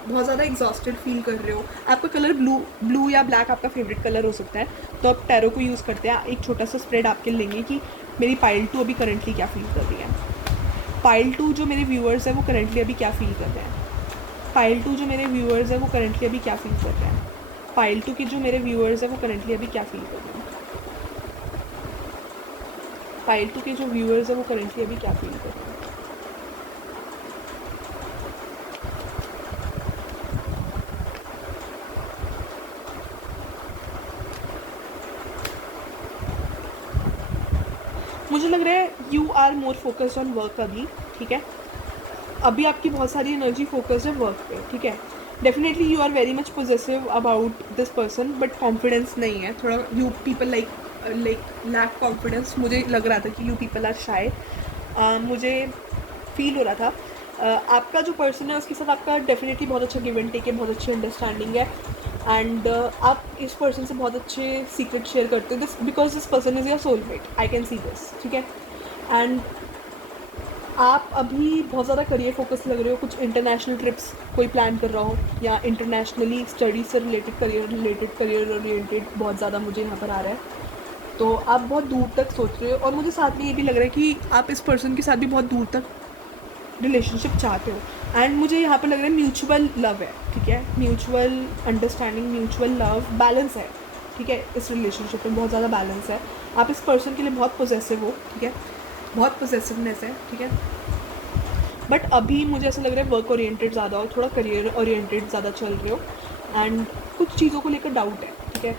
बहुत ज़्यादा एग्जॉस्टेड फील कर रहे हो। आपका कलर ब्लू या ब्लैक आपका फेवरेट कलर हो सकता है, तो आप टैरो को यूज़ करते हैं। एक छोटा सा स्प्रेड आपके लेंगे कि मेरी पाइल 2 अभी करंटली क्या फील कर रही है, पाइल 2 जो मेरे व्यूअर्स हैं वो करंटली अभी क्या फील कर रहे हैं, पाइल 2 जो मेरे व्यूअर्स हैं वो करंटली अभी क्या फील कर रहे हैं, पाइल 2 के जो मेरे व्यूअर्स हैं वो करंटली अभी क्या फील कर रहे हैं, पाइल 2 के जो व्यूअर्स हैं वो करंटली अभी क्या फील कर रहे हैं। मुझे लग रहा है you are more focused on work अभी, ठीक है, अभी आपकी बहुत सारी एनर्जी फोकस्ड है वर्क पे, ठीक है। Definitely you are very much possessive about this person, but confidence नहीं है थोड़ा, you people like lack confidence. मुझे लग रहा था कि यू पीपल आर शाय, मुझे फील हो रहा था। आपका जो पर्सन है उसके साथ आपका डेफिनेटली बहुत अच्छा गिव एंड टेक है, बहुत अच्छी अंडरस्टैंडिंग है, एंड आप इस पर्सन से बहुत अच्छे सीक्रेट शेयर करते हो, this because this person is your soulmate, I can see this, ठीक है। एंड आप अभी बहुत ज़्यादा करियर फोकस लग रहे हो, कुछ इंटरनेशनल ट्रिप्स कोई प्लान कर रहा हो, या इंटरनेशनली स्टडी से रिलेटेड, करियर ओरिएंटेड बहुत ज़्यादा मुझे यहाँ पर आ रहा है। तो आप बहुत दूर तक सोच रहे हो, और मुझे साथ में ये भी लग रहा है कि आप इस पर्सन के साथ भी बहुत दूर तक रिलेशनशिप चाहते हो। एंड मुझे यहाँ पर लग रहा है म्यूचुअल लव है, ठीक है, mutual understanding, mutual love, balance है, ठीक है, इस रिलेशनशिप में बहुत ज़्यादा बैलेंस है। आप इस पर्सन के लिए बहुत पोजेसिव हो, ठीक है, बहुत पोजेसिवनेस है, ठीक है, बट अभी मुझे ऐसा लग रहा है वर्क ओरिएंटेड ज़्यादा हो, थोड़ा करियर ओरिएंटेड ज़्यादा चल रहे हो, एंड कुछ चीज़ों को लेकर डाउट है, ठीक है,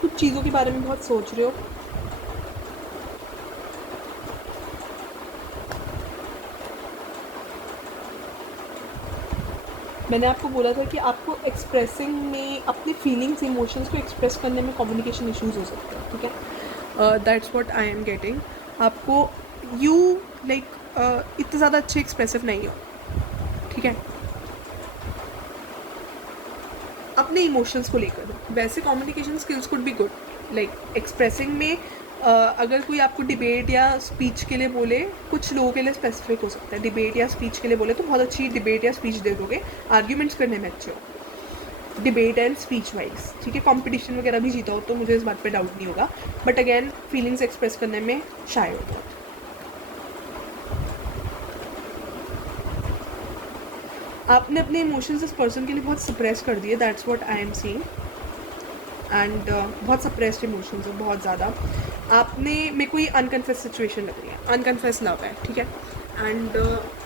कुछ चीज़ों के बारे में बहुत सोच रहे हो। मैंने आपको बोला था कि आपको एक्सप्रेसिंग में, अपने फीलिंग्स इमोशंस को एक्सप्रेस करने में कम्युनिकेशन इश्यूज़ हो सकते हैं, ठीक है, that's what I am getting. आपको यू लाइक इतने ज़्यादा अच्छे एक्सप्रेसिव नहीं हो, ठीक है, अपने इमोशंस को लेकर। वैसे communication skills could be good, like expressing में अगर कोई आपको डिबेट या स्पीच के लिए बोले, कुछ लोगों के लिए स्पेसिफिक हो सकता है, डिबेट या स्पीच के लिए बोले तो बहुत अच्छी डिबेट या स्पीच दे दोगे, आर्ग्यूमेंट्स करने में अच्छे हो डिबेट एंड स्पीच वाइज, ठीक है। कंपटीशन वगैरह भी जीता हो तो मुझे इस बात पे डाउट नहीं होगा, बट अगेन फीलिंग्स एक्सप्रेस करने में शाय हो बहुत। आपने अपने इमोशंस इस पर्सन के लिए बहुत सप्रेस कर दिए, that's what I am seeing, and बहुत सप्रेस्ड इमोशंस है बहुत ज़्यादा। आपने, मेरे को ये अनकन्फेस सिचुएशन लग रही है, अनकन्फेस लव है, ठीक है, एंड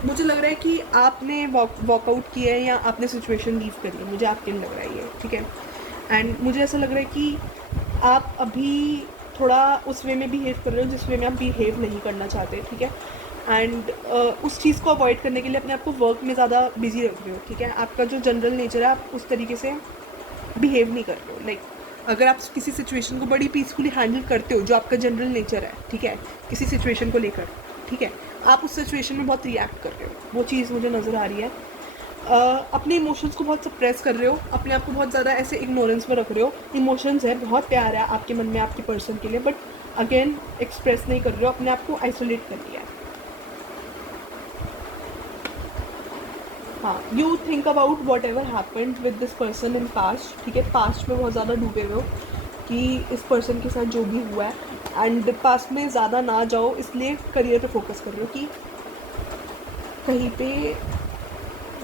मुझे लग रहा है कि आपने वॉकआउट किया है या आपने सिचुएशन लीव करी है, मुझे आपके लिए लग रहा है ये, ठीक है। एंड मुझे ऐसा लग रहा है कि आप अभी थोड़ा उस वे में बिहेव कर रहे हो जिस वे में आप बिहेव नहीं करना चाहते, ठीक है। एंड उस चीज़ को अवॉइड करने के लिए अपने आप को वर्क में ज़्यादा बिजी रख रहे हो, ठीक है। आपका जो जनरल नेचर है आप उस तरीके से बिहेव नहीं कर रहे हो। लाइक अगर आप किसी सिचुएशन को बड़ी पीसफुली हैंडल करते हो, जो आपका जनरल नेचर है, ठीक है, किसी सिचुएशन को लेकर, ठीक है, आप उस सिचुएशन में बहुत रिएक्ट कर रहे हो, वो चीज़ मुझे नज़र आ रही है। अपने इमोशंस को बहुत सप्रेस कर रहे हो, अपने आप को बहुत ज़्यादा ऐसे इग्नोरेंस में रख रहे हो। इमोशंस है, बहुत प्यार है आपके मन में आपके पर्सन के लिए, बट अगेन एक्सप्रेस नहीं कर रहे हो, अपने आप को आइसोलेट कर लिया है। हाँ, you think about what ever happened with this person in past, ठीक है। पास्ट में बहुत ज़्यादा डूबे हुए हो कि इस पर्सन के साथ जो भी हुआ है, एंड पास्ट में ज़्यादा ना जाओ, इसलिए करियर पे फोकस कर रहे हो कि कहीं पे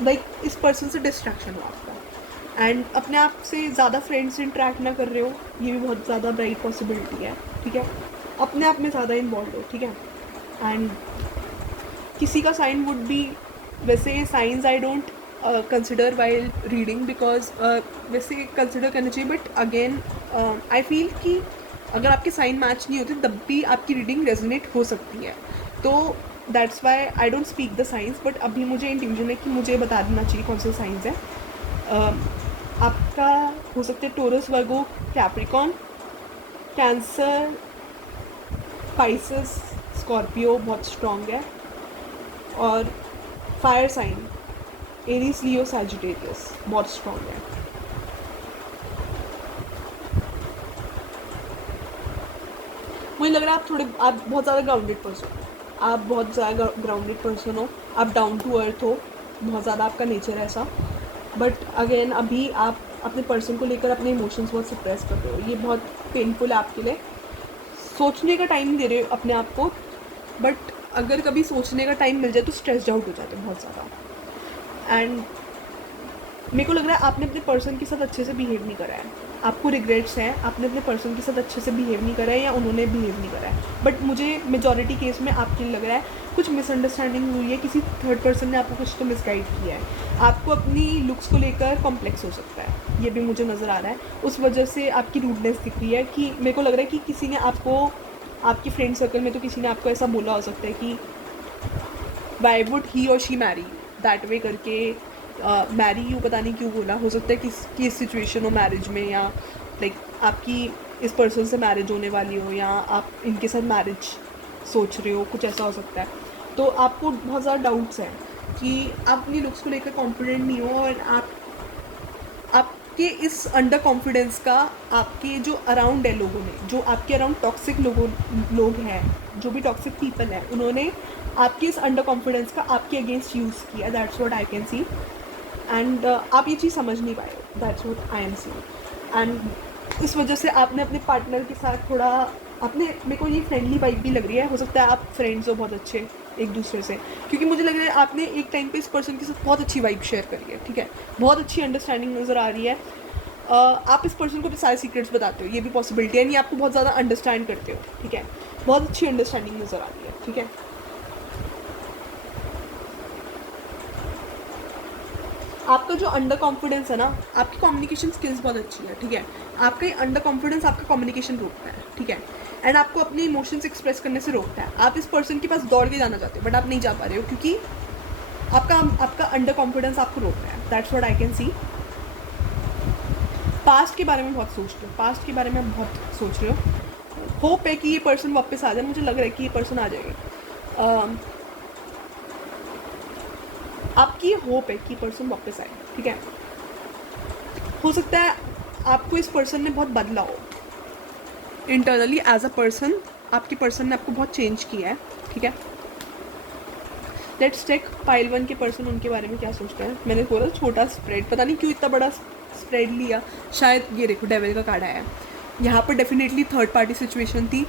लाइक इस पर्सन से डिस्ट्रैक्शन हो आपका। एंड अपने आप से ज़्यादा फ्रेंड्स से इंटरेक्ट ना कर रहे हो, ये भी बहुत ज़्यादा ब्राइट पॉसिबिलिटी है, ठीक है। अपने आप में ज़्यादा इन्वॉल्व हो, ठीक है। एंड किसी का साइन वुड बी, वैसे science I don't consider while reading, because वैसे कंसिडर करना चाहिए, बट अगेन आई फील कि अगर आपके साइन मैच नहीं होते तब भी आपकी रीडिंग रेजोनेट हो सकती है। तो that's why I don't speak the science, but अभी मुझे इंट्यूजन है कि मुझे बता देना चाहिए कौन से साइंस है। आपका हो सकता है टोरस, वर्गो, कैप्रिकॉन, कैंसर, पाइसेस, स्कॉर्पियो बहुत स्ट्रॉन्ग है, और फायर साइन एरीज, लियो, सैजिटेरियस बहुत स्ट्रॉन्ग है। मुझे लग रहा है आप बहुत ज़्यादा ग्राउंडेड पर्सन हो, आप बहुत ज़्यादा ग्राउंडेड पर्सन हो, आप डाउन टू अर्थ हो, बहुत ज़्यादा आपका नेचर है ऐसा। बट अगेन अभी आप अपने पर्सन को लेकर अपने इमोशंस बहुत सप्रेस कर रहे हो, ये बहुत पेनफुल है आपके लिए। सोचने का टाइम दे रहे हो अपने आप को, बट अगर कभी सोचने का टाइम मिल जाए तो स्ट्रेस्ड आउट हो जाते हैं बहुत ज़्यादा। एंड मेरे को लग रहा है आपने अपने पर्सन के साथ अच्छे से बिहेव नहीं करा है, आपको रिग्रेट्स हैं, आपने अपने पर्सन के साथ अच्छे से बिहेव नहीं करा है या उन्होंने बिहेव नहीं करा है। बट मुझे मेजॉरिटी केस में आपके लिए लग रहा है कुछ मिसअंडरस्टैंडिंग हुई है, किसी थर्ड पर्सन ने आपको कुछ तो मिसगाइड किया है। आपको अपनी लुक्स को लेकर कॉम्प्लेक्स हो सकता है, ये भी मुझे नज़र आ रहा है। उस वजह से आपकी रूडनेस दिख रही है कि मेरे को लग रहा है कि किसी ने आपको, आपकी फ्रेंड सर्कल में तो किसी ने आपको ऐसा बोला हो सकता है कि वाई वुड ही और शी मैरी दैट वे करके, मैरी यू पता नहीं क्यों बोला, हो सकता है कि इस सिचुएशन हो मैरिज में, या लाइक आपकी इस पर्सन से मैरिज होने वाली हो, या आप इनके साथ मैरिज सोच रहे हो, कुछ ऐसा हो सकता है। तो आपको बहुत ज़्यादा डाउट्स हैं कि आप अपनी लुक्स को लेकर कॉन्फिडेंट नहीं हो, और आपके इस अंडर कॉन्फिडेंस का आपके जो अराउंड है लोगों ने, जो आपके अराउंड टॉक्सिक लोग हैं, जो भी टॉक्सिक पीपल हैं, उन्होंने आपके इस अंडर कॉन्फिडेंस का आपके अगेंस्ट यूज़ किया। That's what I can C. And आप ये चीज़ समझ नहीं पाए, that's what I am seeing. And इस वजह से आपने अपने पार्टनर के साथ थोड़ा अपने, मेरे को ये फ्रेंडली वाइब भी लग रही है, हो सकता है आप फ्रेंड्स हो बहुत अच्छे एक दूसरे से, क्योंकि मुझे लग रहा है आपने एक टाइम पे इस पर्सन के साथ बहुत अच्छी वाइब शेयर करी है, ठीक है, बहुत अच्छी अंडरस्टैंडिंग नज़र आ रही है। आप इस पर्सन को अपने सारे सीक्रेट्स बताते हो, ये भी पॉसिबिलिटी है, यानी आपको बहुत ज़्यादा अंडरस्टैंड करते हो, ठीक है, बहुत अच्छी अंडरस्टैंडिंग नज़र आ रही है, ठीक है। आपका जो अंडर कॉन्फिडेंस है ना, आपकी कम्युनिकेशन स्किल्स बहुत अच्छी है, ठीक है, आपका ये अंडर कॉन्फिडेंस आपका कम्युनिकेशन रोकता है, ठीक है, एंड आपको अपने इमोशंस एक्सप्रेस करने से रोकता है। आप इस पर्सन के पास दौड़ के जाना चाहते हो बट आप नहीं जा पा रहे हो, क्योंकि आपका अंडर कॉन्फिडेंस आपको रोक रहा है। That's what I can C. Past के बारे में बहुत सोच रहे हो, पास्ट के बारे में बहुत सोच रहे हो। होप है कि ये पर्सन वापस आ जाए, मुझे लग रहा है कि ये पर्सन आ जाएगा। आपकी होप है कि पर्सन वापस आए, ठीक है। हो सकता है आपको इस पर्सन ने बहुत बदला हो इंटरनली एज अ पर्सन, आपकी पर्सन ने आपको बहुत चेंज किया है, ठीक है। लेट्स टेक पाइल 1 के पर्सन, उनके बारे में क्या सोचते हैं। मैंने बोला छोटा स्प्रेड, पता नहीं क्यों इतना बड़ा स्प्रेड लिया, शायद ये देखो डेविल का कार्ड आया है। यहाँ पर डेफिनेटली थर्ड पार्टी सिचुएशन थी,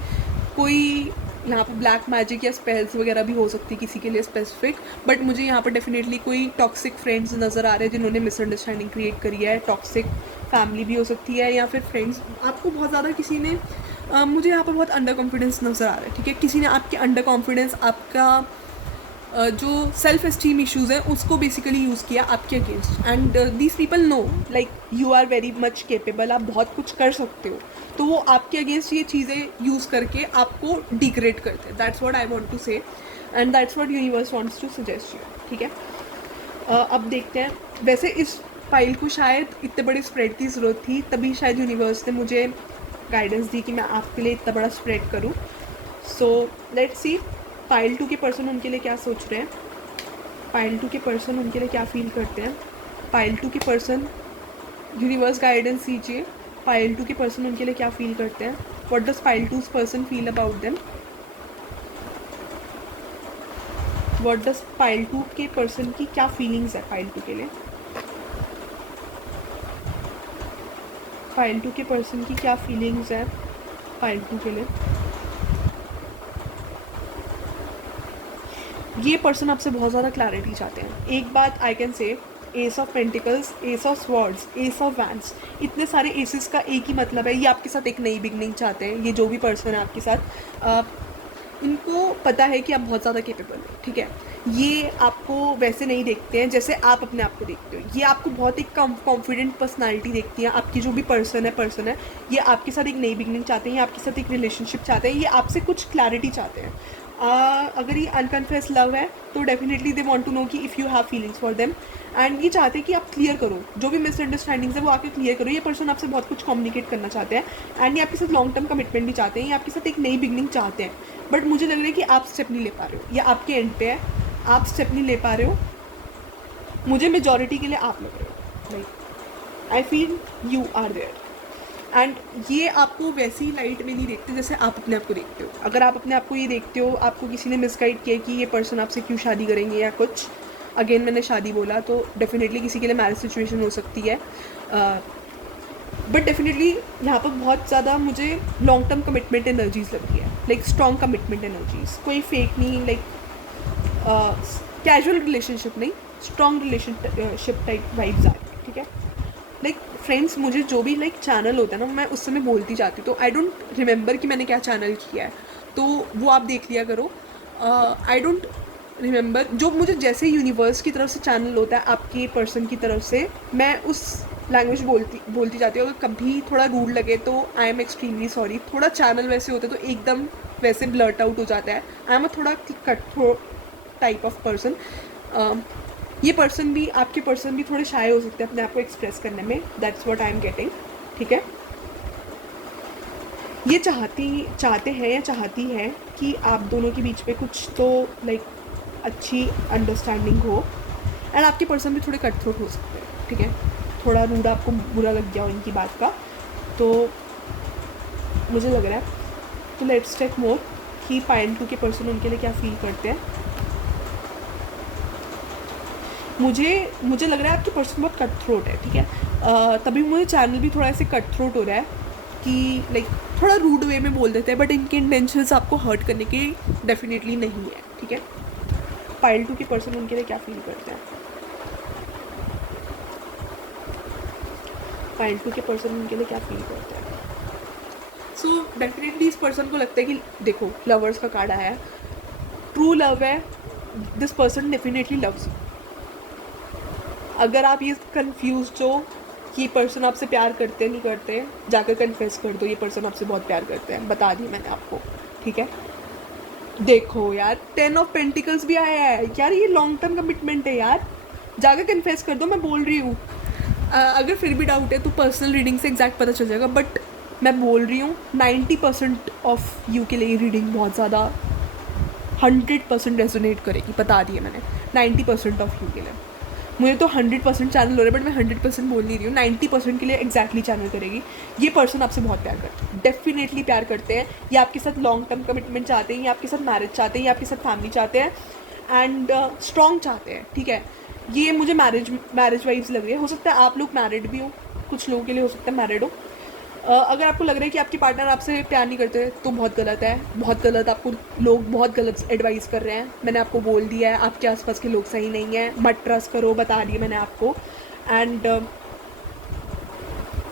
कोई यहाँ पर ब्लैक मैजिक या स्पेल्स वगैरह भी हो सकती है किसी के लिए स्पेसिफिक, बट मुझे यहाँ पर डेफिनेटली कोई टॉक्सिक फ्रेंड्स नज़र आ रहे हैं जिन्होंने मिसअंडरस्टैंडिंग क्रिएट करी है। टॉक्सिक फैमिली भी हो सकती है, या फिर फ्रेंड्स, आपको बहुत ज़्यादा किसी ने मुझे यहाँ पर बहुत अंडर कॉन्फिडेंस नज़र आ रहा है, ठीक है। किसी ने आपके अंडर कॉन्फिडेंस, आपका जो सेल्फ एस्टीम इश्यूज़ हैं उसको बेसिकली यूज़ किया आपके against. And these people know like you are very much capable, आप बहुत कुछ कर सकते हो, तो वो आपके अगेंस्ट ये चीज़ें यूज़ करके आपको डिग्रेड करते हैं। That's what I want to say and that's what universe wants to suggest you, ठीक है। अब देखते हैं, वैसे इस फाइल को शायद इतने बड़े स्प्रेड की ज़रूरत थी, तभी शायद यूनिवर्स ने मुझे गाइडेंस दी कि मैं आपके लिए इतना बड़ा स्प्रेड करूं। सो लेट्स सी फाइल 2 के पर्सन उनके लिए क्या सोच रहे हैं, फाइल 2 के पर्सन उनके लिए क्या फील करते हैं। फाइल 2 के पर्सन, यूनिवर्स गाइडेंस दीजिए, फाइल 2 के पर्सन उनके लिए क्या फील करते हैं। What does file 2 person feel about them. What does file 2 के पर्सन की क्या फीलिंग्स है फाइल 2 के लिए। फाइल 2 के पर्सन की क्या फीलिंग्स है फाइल 2 के लिए। ये पर्सन आपसे बहुत ज़्यादा क्लैरिटी चाहते हैं। एक बात I can say, S of pentacles, S of swords, S of wands, इतने सारे एसेस का एक ही मतलब है, ये आपके साथ एक नई बिगनिंग चाहते हैं। ये जो भी पर्सन है आपके साथ, इनको पता है कि आप बहुत ज़्यादा केपेबल हो, ठीक है। ये आपको वैसे नहीं देखते हैं जैसे आप अपने आप को देखते हो, ये आपको बहुत एक कॉन्फिडेंट पर्सनालिटी देखती है। आपकी जो भी पर्सन है ये आपके साथ एक नई बिगनिंग चाहते हैं, ये आपके साथ एक रिलेशनशिप चाहते हैं, ये आपसे कुछ क्लैरिटी चाहते हैं। अगर ये अनकन्फेस लव है तो definitely they want to know कि if you have feelings for them, and ये चाहते हैं कि आप क्लियर करो जो भी मिसअंडरस्टैंडिंग्स है वो आके क्लियर करो। ये पर्सन आपसे बहुत कुछ कम्युनिकेट करना चाहते हैं एंड ये आपके साथ लॉन्ग टर्म कमिटमेंट भी चाहते हैं, ये आपके साथ एक नई बिगनिंग चाहते हैं। बट मुझे लग रहा है कि आप स्टेप नहीं ले पा रहे हो, ये आपके एंड पे है, आप स्टेप नहीं ले पा रहे हो। मुझे मेजॉरिटी के लिए आप लग रहे हो, like I feel you are there. And ये आपको वैसी लाइट में नहीं देखते जैसे आप अपने आप को देखते हो। अगर आप अपने आप को ये देखते हो, आपको किसी ने मिसगाइड किया कि ये पर्सन आपसे क्यों शादी करेंगे या कुछ, अगेन मैंने शादी बोला तो डेफिनेटली किसी के लिए मैरिज सिचुएशन हो सकती है, बट डेफिनेटली यहाँ पर बहुत ज़्यादा मुझे लॉन्ग टर्म कमिटमेंट एनर्जीज लग रही है, लाइक स्ट्रॉन्ग कमिटमेंट एनर्जीज, कोई फेक नहीं, लाइक कैजुअल रिलेशनशिप नहीं, स्ट्रॉन्ग रिलेशनशिप टाइप वाइब्स आ रही है, ठीक है। लाइक फ्रेंड्स, मुझे जो भी लाइक चैनल होता है ना, मैं उस समय बोलती जाती हूँ, तो आई डोंट रिमेंबर कि मैंने क्या चैनल किया है, तो वो आप देख लिया करो। आई डोंट रिमेंबर, जो मुझे जैसे यूनिवर्स की तरफ से चैनल होता है आपके पर्सन की तरफ से, मैं उस लैंग्वेज बोलती जाती हूँ। अगर कभी थोड़ा रूड लगे तो आई एम एक्सट्रीमली सॉरी। थोड़ा चैनल वैसे होता है तो एकदम वैसे ब्लर्ट आउट हो जाता है। आई एम अ थोड़ा कट टाइप ऑफ पर्सन। ये पर्सन भी, आपके पर्सन भी थोड़े शाय हो सकते हैं अपने आप को एक्सप्रेस करने में, that's what I am getting, ठीक है। ये चाहते हैं या चाहती है कि आप दोनों के बीच में कुछ तो लाइक अच्छी अंडरस्टैंडिंग हो, एंड आपके पर्सन भी थोड़े कट थ्रोट हो सकते हैं, ठीक है। थोड़ा रूड आपको बुरा लग गया हो इनकी बात का, तो मुझे लग रहा है। तो लेट्स टेक मोर कि फाइल 2 के पर्सन उनके लिए क्या फील करते हैं। मुझे लग रहा है आपकी पर्सन बहुत कट थ्रोट है, ठीक है। तभी मुझे चैनल भी थोड़ा ऐसे कट थ्रोट हो रहा है कि लाइक थोड़ा रूड वे में बोल देते हैं, बट इनके इंटेंशंस आपको हर्ट करने के डेफिनेटली नहीं है, ठीक है। फाइल 2 के पर्सन उनके लिए क्या फील करते हैं। फाइल 2 के पर्सन उनके लिए क्या फील करते हैं। सो डेफिनेटली इस पर्सन को लगता है कि देखो, लवर्स का कार्ड आया है, ट्रू लव है, this person definitely loves you. अगर आप ये कंफ्यूज हो कि ये पर्सन आपसे प्यार करते नहीं करते, जाकर कन्फेस कर दो, ये पर्सन आपसे बहुत प्यार करते हैं, बता दी मैंने आपको, ठीक है। देखो यार, 10 ऑफ पेंटिकल्स भी आया है यार, ये लॉन्ग टर्म कमिटमेंट है यार, जाकर कन्फेस कर दो, मैं बोल रही हूँ। अगर फिर भी डाउट है तो पर्सनल रीडिंग से एग्जैक्ट पता चल जाएगा, बट मैं बोल रही हूँ 90% ऑफ यू के लिए ये रीडिंग बहुत ज़्यादा 100% रेजोनेट करेगी, बता दिए मैंने। 90% ऑफ यू के लिए, मुझे तो 100% चैनल हो रहा है, बट मैं 100% बोल नहीं रही हूँ, 90% के लिए एग्जैक्टली चैनल करेगी। ये पर्सन आपसे बहुत प्यार करते हैं, डेफिनेटली प्यार करते हैं, ये आपके साथ लॉन्ग टर्म कमिटमेंट चाहते हैं, ये आपके साथ मैरिज चाहते हैं, ये आपके साथ फैमिली चाहते हैं, एंड स्ट्रॉन्ग चाहते हैं, ठीक है। ये मुझे मैरिज वाइब्स लग रही है। हो सकता है आप लोग मैरिड भी हो, कुछ लोगों के लिए हो सकता है मैरिड हो। अगर आपको लग रहा है कि आपके पार्टनर आपसे प्यार नहीं करते तो बहुत गलत है, बहुत गलत। आपको लोग बहुत गलत एडवाइस कर रहे हैं, मैंने आपको बोल दिया है, आपके आसपास के लोग सही नहीं हैं, मत ट्रस्ट करो, बता दिया मैंने आपको। एंड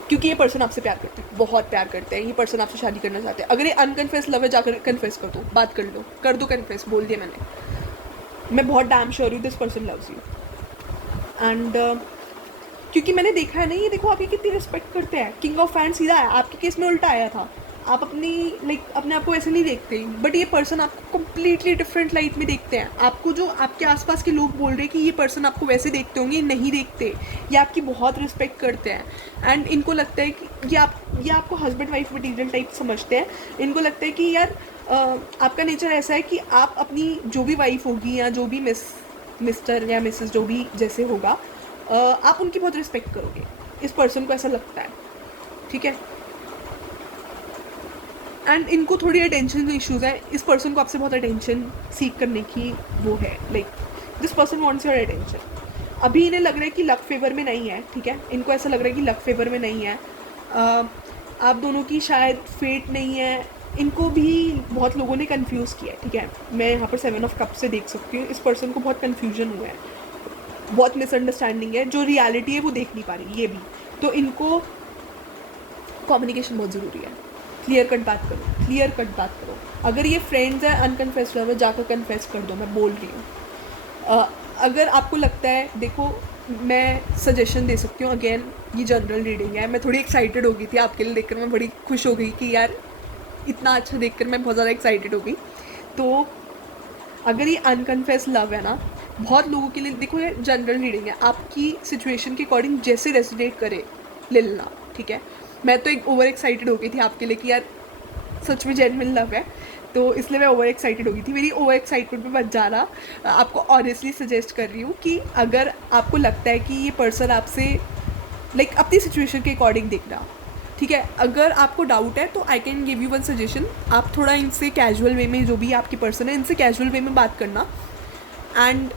क्योंकि ये पर्सन आपसे प्यार करते हैं, बहुत प्यार करते हैं, ये पर्सन आपसे शादी करना चाहते हैं। अगर ये अनकन्फेस लव है, जाकर कन्फेस कर दो, बात कर दो कन्फेस, बोल दिया मैंने। मैं बहुत डैम श्योर हूँ this person loves you. And क्योंकि मैंने देखा है ना, ये देखो आप ये कितनी रिस्पेक्ट करते हैं। किंग ऑफ फैन सीधा है, आपके केस में उल्टा आया था। आप अपनी अपने आप को ऐसे नहीं देखते, बट ये पर्सन आपको कम्प्लीटली डिफरेंट लाइट में देखते हैं। आपको जो आपके आसपास के लोग बोल रहे हैं कि ये पर्सन आपको वैसे देखते होंगे, नहीं देखते। ये आपकी बहुत रिस्पेक्ट करते हैं एंड इनको लगता है कि ये आपको हस्बैंड वाइफ मटीरियल टाइप समझते हैं। इनको लगता है कि यार आपका नेचर ऐसा है कि आप अपनी जो भी वाइफ होगी या जो भी मिस्टर या मिसेस जो भी जैसे होगा, आप उनकी बहुत रिस्पेक्ट करोगे। इस पर्सन को ऐसा लगता है, ठीक है। एंड इनको थोड़ी अटेंशन इश्यूज़ हैं। इस पर्सन को आपसे बहुत अटेंशन सीख करने की वो है, like this person wants your attention. अभी इन्हें लग रहा है कि लक फेवर में नहीं है, ठीक है। इनको ऐसा लग रहा है कि लक फेवर में नहीं है, आप दोनों की शायद फेट नहीं है। इनको भी बहुत लोगों ने कंफ्यूज किया है, ठीक है। मैं यहाँ पर 7 ऑफ कप से देख सकती हूँ, इस पर्सन को बहुत कन्फ्यूजन हुआ है, बहुत मिसअंडरस्टैंडिंग है, जो रियलिटी है वो देख नहीं पा रही ये भी। तो इनको कम्युनिकेशन बहुत ज़रूरी है। क्लियर कट बात करो, क्लियर कट बात करो। अगर ये फ्रेंड्स हैं, अनकन्फेस्ड लव है, जाकर कन्फेस कर दो, मैं बोल रही हूँ। अगर आपको लगता है, देखो मैं सजेशन दे सकती हूँ, अगेन ये जनरल रीडिंग है। मैं थोड़ी एक्साइटेड हो गई थी आपके लिए देखकर, मैं बड़ी खुश हो गई कि यार इतना अच्छा देखकर मैं बहुत ज़्यादा एक्साइटेड हो गई। तो अगर ये अनकन्फेस लव है ना, बहुत लोगों के लिए, देखो ये जनरल रीडिंग है, आपकी सिचुएशन के अकॉर्डिंग जैसे रेजोनेट करे ले लेना, ठीक है। मैं तो एक ओवर एक्साइटेड हो गई थी आपके लिए कि यार सच में जेन्युइन लव है, तो इसलिए मैं ओवर एक्साइटेड हो गई थी। मेरी ओवर एक्साइटमेंट पे मत जाना। आपको ऑनेस्टली सजेस्ट कर रही हूँ कि अगर आपको लगता है कि ये पर्सन आपसे अपनी सिचुएशन के अकॉर्डिंग देखना, ठीक है। अगर आपको डाउट है तो I can give you one suggestion, आप थोड़ा इनसे कैजुअल वे में, जो भी आपकी पर्सन है, इनसे कैजुअल वे में बात करना एंड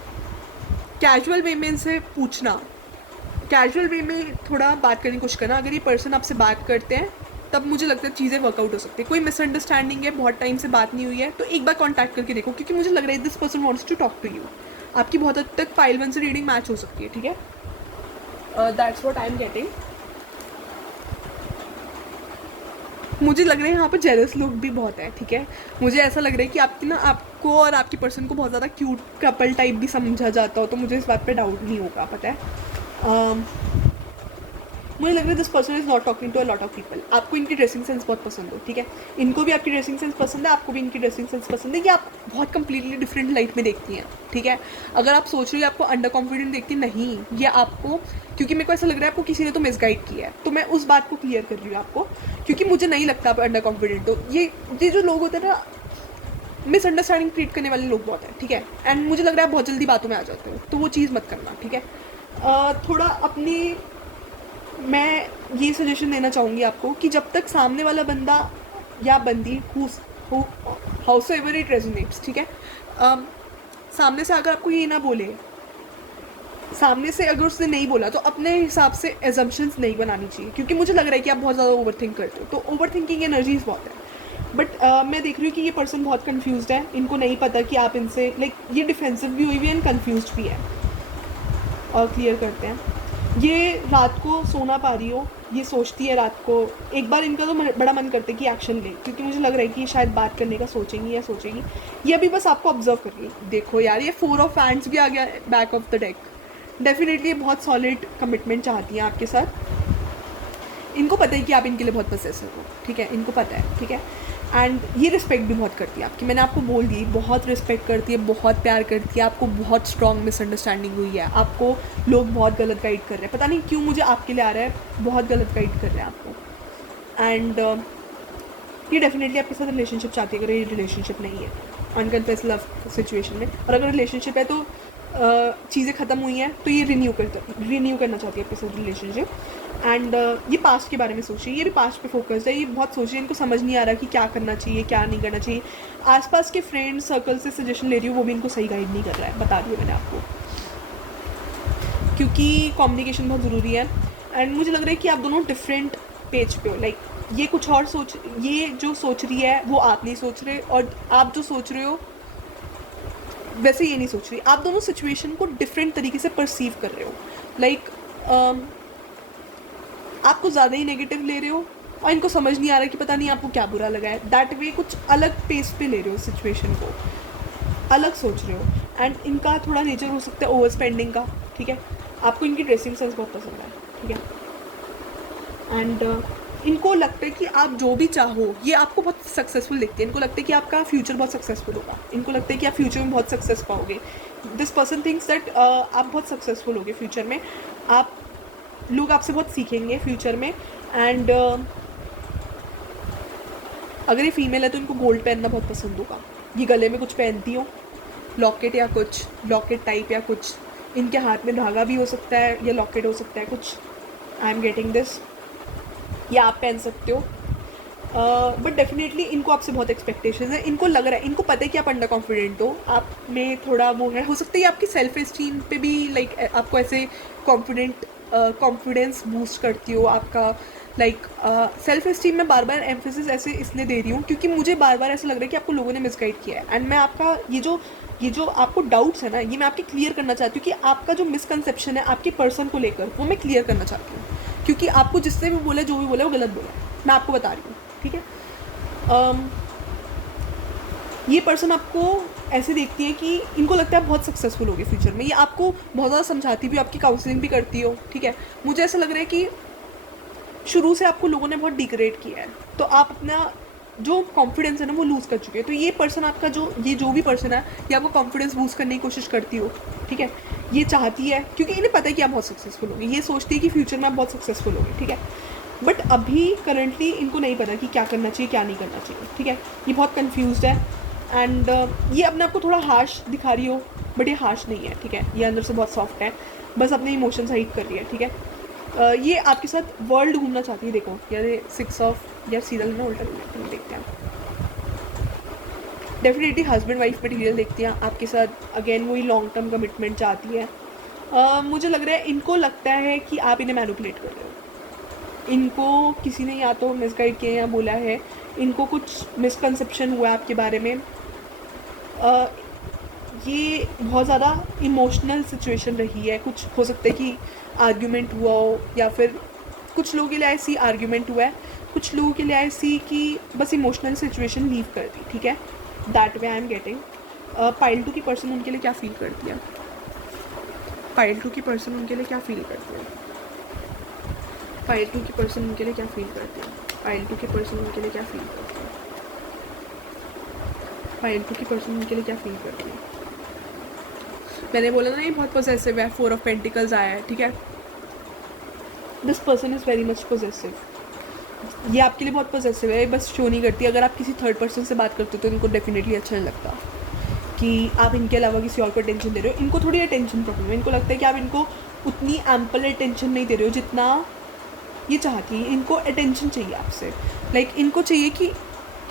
कैजुअल वे में इनसे पूछना, कैजुअल वे में थोड़ा बात करने की कोशिश करना। अगर ये पर्सन आपसे बात करते हैं तब मुझे लगता है चीज़ें वर्कआउट हो सकती है। कोई मिसअंडरस्टैंडिंग है, बहुत टाइम से बात नहीं हुई है, तो एक बार कांटेक्ट करके देखो, क्योंकि मुझे लग रहा है this person wants to talk to you. आपकी बहुत हद तक पाइल 1 से रीडिंग मैच हो सकती है, ठीक है। That's what I am getting. मुझे लग रहा है यहाँ पर जेलस लोग भी बहुत है, ठीक है। मुझे ऐसा लग रहा है कि आपकी आपको और आपकी पर्सन को बहुत ज़्यादा क्यूट कपल टाइप भी समझा जाता हो, तो मुझे इस बात पे डाउट नहीं होगा, पता है। मुझे लग रहा है this person is not talking to a lot of people. आपको इनकी ड्रेसिंग सेंस बहुत पसंद हो, ठीक है। इनको भी आपकी ड्रेसिंग सेंस पसंद है, आपको भी इनकी ड्रेसिंग सेंस पसंद है। ये आप बहुत कंप्लीटली डिफरेंट लाइट में देखती हैं, ठीक है। अगर आप सोच रही हो आपको अंडर कॉन्फिडेंट देखती, नहीं, ये आपको, क्योंकि मेरे को ऐसा लग रहा है आपको किसी ने तो मिसगाइड किया है, तो मैं उस बात को क्लियर कर रही हूँ आपको, क्योंकि मुझे नहीं लगता आप अंडर कॉन्फिडेंट हो। ये जो लोग होते हैं ना, मिसअंडरस्टैंडिंग क्रिएट करने वाले लोग बहुत हैं, ठीक है। एंड मुझे लग रहा है बहुत जल्दी बातों में आ जाते हो, तो वो चीज़ मत करना, ठीक है। थोड़ा अपनी, मैं ये सजेशन देना चाहूँगी आपको कि जब तक सामने वाला बंदा या बंदी हाउस एवर इट रेजोनेट्स, ठीक है। सामने से अगर आपको ये ना बोले, सामने से अगर उसने नहीं बोला, तो अपने हिसाब से एजम्पशंस नहीं बनानी चाहिए, क्योंकि मुझे लग रहा है कि आप बहुत ज़्यादा ओवर थिंक करते हो, तो ओवर थिंकिंग एनर्जीज बहुत है। बट मैं देख रही हूँ कि ये पर्सन बहुत कन्फ्यूज्ड है, इनको नहीं पता कि आप इनसे ये डिफेंसिव भी हुई भी है, कन्फ्यूज्ड भी है। और क्लियर करते हैं, ये रात को सो ना पा रही हो, ये सोचती है रात को। एक बार इनका तो बड़ा मन करता है कि एक्शन ले, क्योंकि मुझे लग रहा है कि शायद बात करने का सोचेंगी या सोचेगी। ये अभी बस आपको ऑब्जर्व कर रही है। देखो यार, ये 4 ऑफ हैंड्स भी आ गया back of the deck. Definitely ये बहुत सॉलिड कमिटमेंट चाहती हैं आपके साथ। इनको पता है कि आप इनके लिए बहुत पसेसिव हो, ठीक है, इनको पता है, ठीक है। एंड ये रिस्पेक्ट भी बहुत करती है आपकी, मैंने आपको बोल दी, बहुत रिस्पेक्ट करती है, बहुत प्यार करती है। आपको बहुत स्ट्रॉन्ग मिसअंडरस्टैंडिंग हुई है, आपको लोग बहुत गलत गाइड कर रहे हैं, पता नहीं क्यों मुझे आपके लिए आ रहा है, बहुत गलत गाइड कर रहे हैं आपको। एंड ये डेफिनेटली आपके साथ रिलेशनशिप चाहती है, अगर ये रिलेशनशिप नहीं है, अनकन्फेस लव सिचुएशन में। और अगर रिलेशनशिप है तो चीज़ें ख़त्म हुई हैं, तो ये रिन्यू करना चाहती है आपके साथ रिलेशनशिप। एंड ये पास्ट के बारे में सोचिए, ये भी पास्ट पे फोकस्ड है, ये बहुत सोचिए, इनको समझ नहीं आ रहा कि क्या करना चाहिए क्या नहीं करना चाहिए। आसपास के फ्रेंड सर्कल से सजेशन ले रही हूँ, वो भी इनको सही गाइड नहीं कर रहा है, बता दिया मैंने आपको, क्योंकि कम्युनिकेशन बहुत ज़रूरी है। एंड मुझे लग रहा है कि आप दोनों डिफरेंट पेज पे हो, ये कुछ और ये जो सोच रही है वो आप नहीं सोच रहे, और आप जो सोच रहे हो वैसे ये नहीं सोच रही। आप दोनों सिचुएशन को डिफरेंट तरीके से परसीव कर रहे हो, आप कुछ ज़्यादा ही नेगेटिव ले रहे हो, और इनको समझ नहीं आ रहा कि पता नहीं आपको क्या बुरा लगा है। दैट वे कुछ अलग पेस पे ले रहे हो, सिचुएशन को अलग सोच रहे हो। एंड इनका थोड़ा नेचर हो सकता है ओवर स्पेंडिंग का, ठीक है। आपको इनकी ड्रेसिंग सेंस बहुत पसंद है, ठीक है। एंड इनको लगता है कि आप जो भी चाहो, ये आपको बहुत सक्सेसफुल दिखते हैं, इनको लगता है कि आपका फ्यूचर बहुत सक्सेसफुल होगा, इनको लगता है कि आप फ्यूचर में बहुत सक्सेस पाओगे। दिस पर्सन थिंक्स दैट आप बहुत सक्सेसफुल होगे फ्यूचर में, आप लोग आपसे बहुत सीखेंगे फ्यूचर में। एंड अगर ये फीमेल है तो इनको गोल्ड पहनना बहुत पसंद होगा, ये गले में कुछ पहनती हो, लॉकेट या कुछ लॉकेट टाइप या कुछ, इनके हाथ में धागा भी हो सकता है या लॉकेट हो सकता है कुछ, आई एम गेटिंग दिस, या आप पहन सकते हो। बट डेफिनेटली इनको आपसे बहुत एक्सपेक्टेशंस है, इनको लग रहा है, इनको पता है कि आप अंडर कॉन्फिडेंट हो, आप में थोड़ा वो है, हो सकता है ये आपकी सेल्फ एस्टीम पे भी लाइक आपको ऐसे कॉन्फिडेंस बूस्ट करती हो आपका, लाइक सेल्फ एस्टीम में बार बार एम्फेसिस ऐसे इसलिए दे रही हूँ क्योंकि मुझे बार बार ऐसा लग रहा है कि आपको लोगों ने मिसगाइड किया है। एंड मैं आपका ये जो आपको डाउट्स है ना, ये मैं आपके क्लियर करना चाहती हूँ कि आपका जो मिसकंसेप्शन है आपके पर्सन को लेकर, वो मैं क्लियर करना चाहती हूँ, क्योंकि आपको जिसने भी बोला, जो भी बोला, वो गलत बोला, मैं आपको बता रही हूँ, ठीक है। ये पर्सन आपको ऐसे देखती है कि इनको लगता है आप बहुत सक्सेसफुल होगे फ्यूचर में, ये आपको बहुत ज़्यादा समझाती भी, आपकी काउंसलिंग भी करती हो, ठीक है। मुझे ऐसा लग रहा है कि शुरू से आपको लोगों ने बहुत डिग्रेड किया है, तो आप अपना जो कॉन्फिडेंस है ना वो लूज़ कर चुके हैं। तो ये पर्सन आपका जो भी पर्सन है, ये आपको कॉन्फिडेंस बूस्ट करने की कोशिश करती हो, ठीक है। ये चाहती है क्योंकि इन्हें पता है कि आप बहुत सक्सेसफुल होंगे, ये सोचती है कि फ्यूचर में आप बहुत सक्सेसफुल होंगे, ठीक है। बट अभी करंटली इनको नहीं पता कि क्या करना चाहिए क्या नहीं करना चाहिए, ठीक है। ये बहुत कन्फ्यूज्ड है एंड ये अपने आप को थोड़ा हार्श दिखा रही हो, बट ये हार्श नहीं है, ठीक है। ये अंदर से बहुत सॉफ्ट है, बस अपने इमोशंस हाइड कर रही है, ठीक है। ये आपके साथ वर्ल्ड घूमना चाहती है, देखो यार 6 ऑफ यार सीरियल में उल्टा देखते हैं, डेफिनेटली हस्बैंड वाइफ मटीरियल देखती हैं आपके साथ, अगेन वही लॉन्ग टर्म कमिटमेंट चाहती है। मुझे लग रहा है इनको लगता है कि आप इन्हें मैनिपुलेट कर रहे हो, इनको किसी ने या तो मिसगाइड किया या बोला है, इनको कुछ मिसकंसेप्शन हुआ है आपके बारे में। ये बहुत ज़्यादा इमोशनल सिचुएशन रही है, कुछ हो सकता है कि आर्ग्यूमेंट हुआ हो, या फिर कुछ लोगों के लिए ऐसी आर्ग्यूमेंट हुआ है, कुछ लोगों के लिए ऐसी कि बस इमोशनल सिचुएशन लीव कर दी, ठीक है। That way I am getting. Pile 2 की पर्सन उनके लिए क्या फील करती है, पाइल 2 की पर्सन उनके लिए क्या फील करती है, पाइल 2 की पर्सन उनके लिए क्या फील करती है, पाइल 2 की पर्सन उनके लिए क्या फील करती है, पाइल 2 की पर्सन उनके लिए क्या फील करती है। मैंने बोला ना ये बहुत पॉसेसिव है, 4 ऑफ पेंटिकल्स आया है, ठीक है। This person is very much possessive, ये आपके लिए बहुत पॉसेसिव है, बस शो नहीं करती। अगर आप किसी थर्ड पर्सन से बात करते हो तो इनको डेफिनेटली अच्छा नहीं लगता कि आप इनके अलावा किसी और को अटेंशन दे रहे हो। इनको थोड़ी अटेंशन प्रॉब्लम है, इनको लगता है कि आप इनको उतनी एम्पल अटेंशन नहीं दे रहे हो जितना ये चाहती है। इनको अटेंशन चाहिए आपसे, लाइक इनको चाहिए कि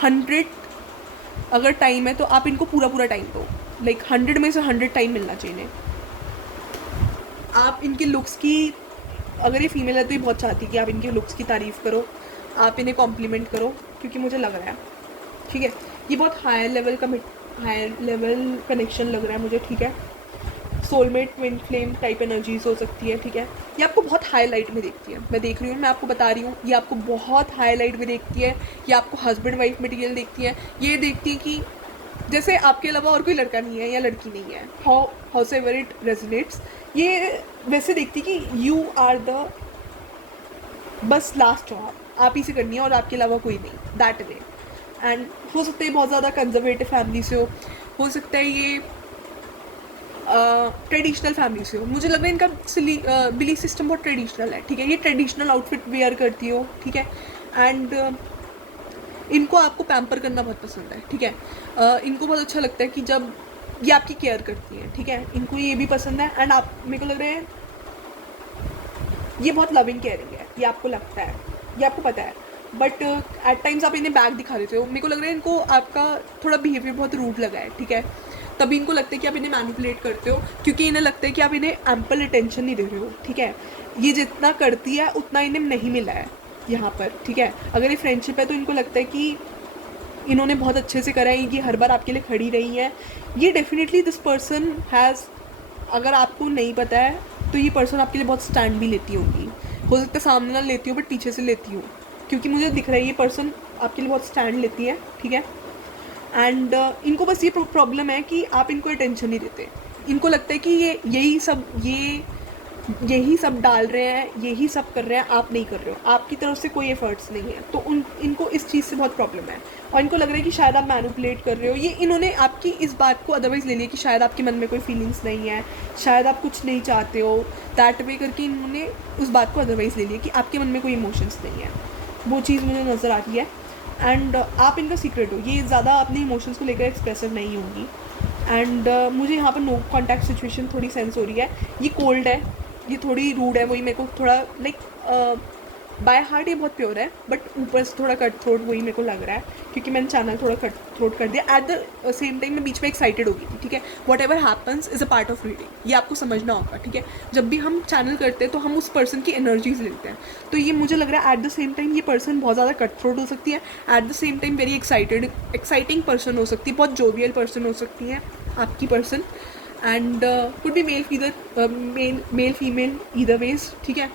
100 अगर टाइम है तो आप इनको पूरा टाइम दो, लाइक 100 में से 100 टाइम मिलना चाहिए इन्हें। आप इनके लुक्स की, अगर ये फीमेल है तो ये बहुत चाहती है कि आप इनके लुक्स की तारीफ़ करो, आप इन्हें कॉम्प्लीमेंट करो, क्योंकि मुझे लग रहा है, ठीक है, ये बहुत हायर लेवल कनेक्शन लग रहा है मुझे, ठीक है। Soulmate twin flame type energies हो सकती है, ठीक है। ये आपको बहुत हाई लाइट में देखती है, मैं देख रही हूँ, मैं आपको बता रही हूँ, ये आपको बहुत हाई लाइट में देखती है, ये आपको हस्बैंड वाइफ मटीरियल देखती है। ये देखती है कि जैसे आपके अलावा और कोई लड़का नहीं है या लड़की नहीं है, हाउ एवर इट रेजोनेट्स, ये वैसे देखती कि यू आर द बस लास्ट जॉब, आप ही से करनी है और आपके अलावा कोई नहीं, दैट वे। एंड हो सकता है बहुत ज़्यादा कंजर्वेटिव फैमिली से हो सकता है ये ट्रेडिशनल फैमिली से हो। मुझे लग रहा है इनका बिलीफ सिस्टम बहुत ट्रेडिशनल है, ठीक है। ये ट्रेडिशनल आउटफिट वेयर करती हो, ठीक है। एंड इनको आपको पैम्पर करना बहुत पसंद है, ठीक है। इनको बहुत अच्छा लगता है कि जब ये आपकी केयर करती है, ठीक है। इनको ये भी पसंद है एंड आप, मेरे को लग रहा है ये बहुत लविंग केयरिंग है, ये आपको लगता है, ये आपको पता है, बट एट टाइम्स आप इन्हें बैग दिखा देते हो। मेरे को लग रहा है इनको आपका थोड़ा बिहेवियर बहुत रूड लगा है, ठीक है। तभी इनको लगता है कि आप इन्हें मैनिपुलेट करते हो, क्योंकि इन्हें लगता है कि आप इन्हें एम्पल अटेंशन नहीं दे रहे हो, ठीक है। ये जितना करती है उतना इन्हें नहीं मिला है यहाँ पर, ठीक है। अगर ये फ्रेंडशिप है तो इनको लगता है कि इन्होंने बहुत अच्छे से करा है, ये हर बार आपके लिए खड़ी रही हैं। ये डेफिनेटली दिस पर्सन हैज़, अगर आपको नहीं पता है तो ये पर्सन आपके लिए बहुत स्टैंड भी लेती होगी, हो सकता है सामने ना लेती हो बट पीछे से लेती हो, क्योंकि मुझे दिख रहा है ये पर्सन आपके लिए बहुत स्टैंड लेती है, ठीक है। एंड इनको बस ये प्रॉब्लम है कि आप इनको अटेंशन नहीं देते। इनको लगता है कि ये यही सब डाल रहे हैं, यही सब कर रहे हैं, आप नहीं कर रहे हो, आपकी तरफ से कोई एफर्ट्स नहीं है। तो इनको इस चीज़ से बहुत प्रॉब्लम है और इनको लग रहा है कि शायद आप मैनिपुलेट कर रहे हो। ये इन्होंने आपकी इस बात को अदरवाइज़ ले लिया कि शायद आपके मन में कोई फीलिंग्स नहीं है, शायद आप कुछ नहीं चाहते हो, दैट वे करके इन्होंने उस बात को अदरवाइज़ ले लिया कि आपके मन में कोई इमोशंस नहीं है। वो चीज़ मुझे नज़र आती है। एंड आप इनका सीक्रेट हो, ये ज़्यादा अपने इमोशंस को लेकर एक्सप्रेसिव नहीं होंगी। एंड मुझे यहाँ पर नो कॉन्टैक्ट सिचुएशन थोड़ी सेंस हो रही है। ये कोल्ड है, ये थोड़ी रूड है, वही मेरे को थोड़ा लाइक बाय हार्ट ये बहुत प्योर है, बट ऊपर से थोड़ा कट थ्रोट वही मेरे को लग रहा है, क्योंकि मैंने चैनल थोड़ा कट थ्रोट कर दिया। एट द सेम टाइम मैं बीच में एक्साइटेड हो गई थी, ठीक है। What ever happens is a part of reading, ये आपको समझना होगा, ठीक है। जब भी हम चैनल करते हैं तो हम उस पर्सन की एनर्जीज लेते हैं। तो ये मुझे लग रहा है एट द सेम टाइम ये पर्सन बहुत ज़्यादा कट थ्रोट हो सकती है, at the same time very exciting person हो सकती है, बहुत जोवियल पर्सन हो सकती है आपकी person. And could be male female either ways, ठीक है।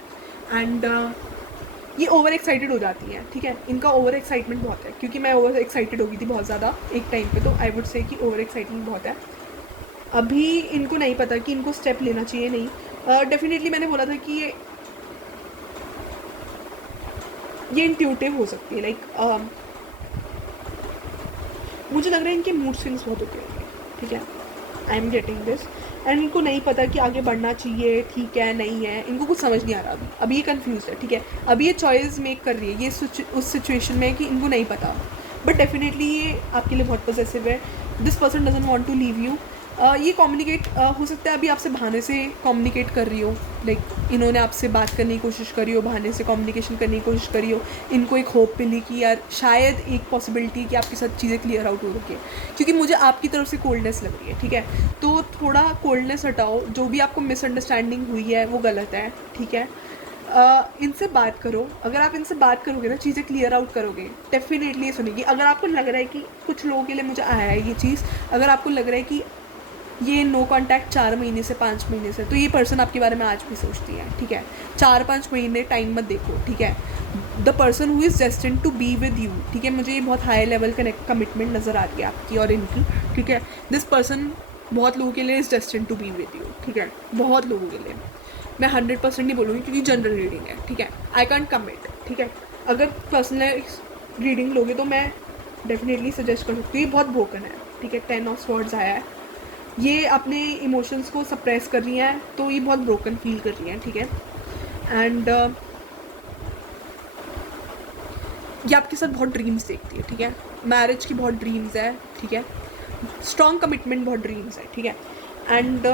एंड ये ओवर एक्साइटेड हो जाती हैं, ठीक है। इनका ओवर एक्साइटमेंट बहुत है, क्योंकि मैं ओवर एक्साइटेड हो गई थी बहुत ज़्यादा एक टाइम पे, तो आई वुड से कि ओवर एक्साइटमेंट बहुत है। अभी इनको नहीं पता कि इनको स्टेप लेना चाहिए नहीं। डेफिनेटली मैंने बोला था कि ये इंट्यूटिव हो सकती है। लाइक मुझे लग रहा है इनके मूड स्विंग्स बहुत होते हैं, ठीक है। I am getting this. And इनको नहीं पता कि आगे बढ़ना चाहिए, ठीक है नहीं है, इनको कुछ समझ नहीं आ रहा अभी ये कंफ्यूज है, ठीक है। अभी ये चॉइस मेक कर रही है, ये उस सिचुएशन में है कि इनको नहीं पता, बट डेफिनेटली ये आपके लिए बहुत पॉजिटिव है। This person doesn't want to leave you. ये कम्युनिकेट हो सकता है अभी आपसे बहाने से कम्युनिकेट कर रही हो, लाइक इन्होंने आपसे बात करने की कोशिश करी हो, बहाने से कम्युनिकेशन करने की कोशिश करी हो। इनको एक होप मिली कि यार शायद एक पॉसिबिलिटी कि आपके साथ चीज़ें क्लियर आउट हो सके, क्योंकि मुझे आपकी तरफ से कोल्डनेस लग रही है, ठीक है। तो थोड़ा कोल्डनेस हटाओ, जो भी आपको मिसअंडरस्टैंडिंग हुई है वो गलत है, ठीक है। इनसे बात करो, अगर आप इनसे बात करोगे ना, चीज़ें क्लियर आउट करोगे, डेफिनेटली ये सुनेगी। अगर आपको लग रहा है कि कुछ लोगों के लिए मुझे आया है ये चीज़, अगर आपको लग रहा है कि ये नो कॉन्टैक्ट 4 महीने से 5 महीने से, तो ये पर्सन आपके बारे में आज भी सोचती है, ठीक है। 4-5 महीने टाइम मत देखो, ठीक है। The person who is destined to be with you, ठीक है। मुझे ये बहुत हाई लेवल कमिटमेंट नज़र आ रही है आपकी और इनकी, ठीक है। दिस पर्सन बहुत लोगों के लिए is destined to be with you, ठीक है। बहुत लोगों के लिए, मैं 100% नहीं बोलूँगी क्योंकि जनरल रीडिंग है, ठीक है। आई कैंट कमिट, ठीक है। अगर पर्सनल रीडिंग लोगे तो मैं डेफिनेटली सजेस्ट कर सकती हूँ। ये बहुत ब्रोकन है, ठीक है। 10 ऑफ स्वॉर्ड्स आया है, ये अपने इमोशंस को सप्रेस कर रही हैं, तो ये बहुत ब्रोकन फील कर रही हैं, ठीक है। एंड ये आपके साथ बहुत ड्रीम्स देखती है, ठीक है। मैरिज की बहुत ड्रीम्स है, ठीक है। स्ट्रॉन्ग कमिटमेंट बहुत ड्रीम्स है, ठीक है। एंड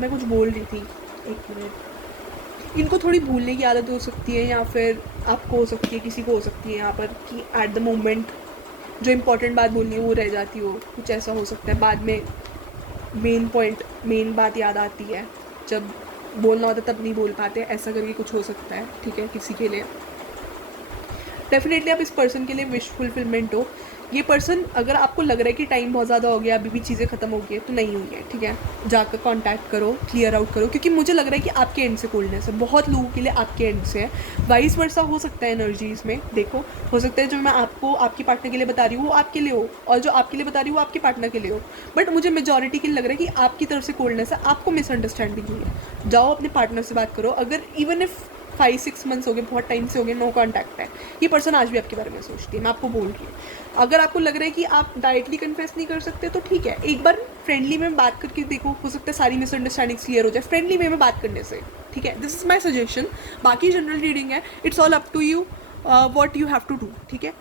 मैं कुछ बोल रही थी, एक मिनट। इनको थोड़ी भूलने की आदत हो सकती है, या फिर आपको हो सकती है, किसी को हो सकती है यहाँ पर कि एट द मोमेंट जो इम्पोर्टेंट बात बोलनी है वो रह जाती हो, कुछ ऐसा हो सकता है। बाद में मेन बात याद आती है, जब बोलना होता है तब नहीं बोल पाते, ऐसा करके कुछ हो सकता है, ठीक है, किसी के लिए। डेफिनेटली आप इस पर्सन के लिए विश फुलफिलमेंट हो। ये पर्सन, अगर आपको लग रहा है कि टाइम बहुत ज़्यादा हो गया, अभी भी चीज़ें ख़त्म हो गई है, तो नहीं हुई है, ठीक है। जाकर कांटेक्ट करो, क्लियर आउट करो, क्योंकि मुझे लग रहा है कि आपके एंड से कोल्डनेस है, बहुत लोगों के लिए आपके एंड से है। वाइस वर्सा हो सकता है एनर्जीज़ में, देखो हो सकता है जो मैं आपको आपकी पार्टनर के लिए बता रही हूँ वो आपके लिए हो, और जो आपके लिए बता रही हूँ वो आपके पार्टनर के लिए हो। बट मुझे मेजॉरिटी के लिए लग रहा है कि आपकी तरफ से कोल्डनेस है, आपको मिसअंडरस्टैंडिंग हुई है। जाओ अपने पार्टनर से बात करो। अगर इवन इफ 5-6 मंथ्स हो गए, बहुत टाइम से हो गए, नो कॉन्टैक्ट है, ये पर्सन आज भी आपके बारे में सोचती है, मैं आपको बोल रही हूँ। अगर आपको लग रहा है कि आप डायरेक्टली कन्फेस नहीं कर सकते तो ठीक है, एक बार फ्रेंडली में बात करके देखो, हो सकता है सारी मिसअंडरस्टैंडिंग्स क्लियर हो जाए फ्रेंडली वे में बात करने से, ठीक है। This is my suggestion. बाकी जनरल रीडिंग है, it's all up to you what you have to do, ठीक है।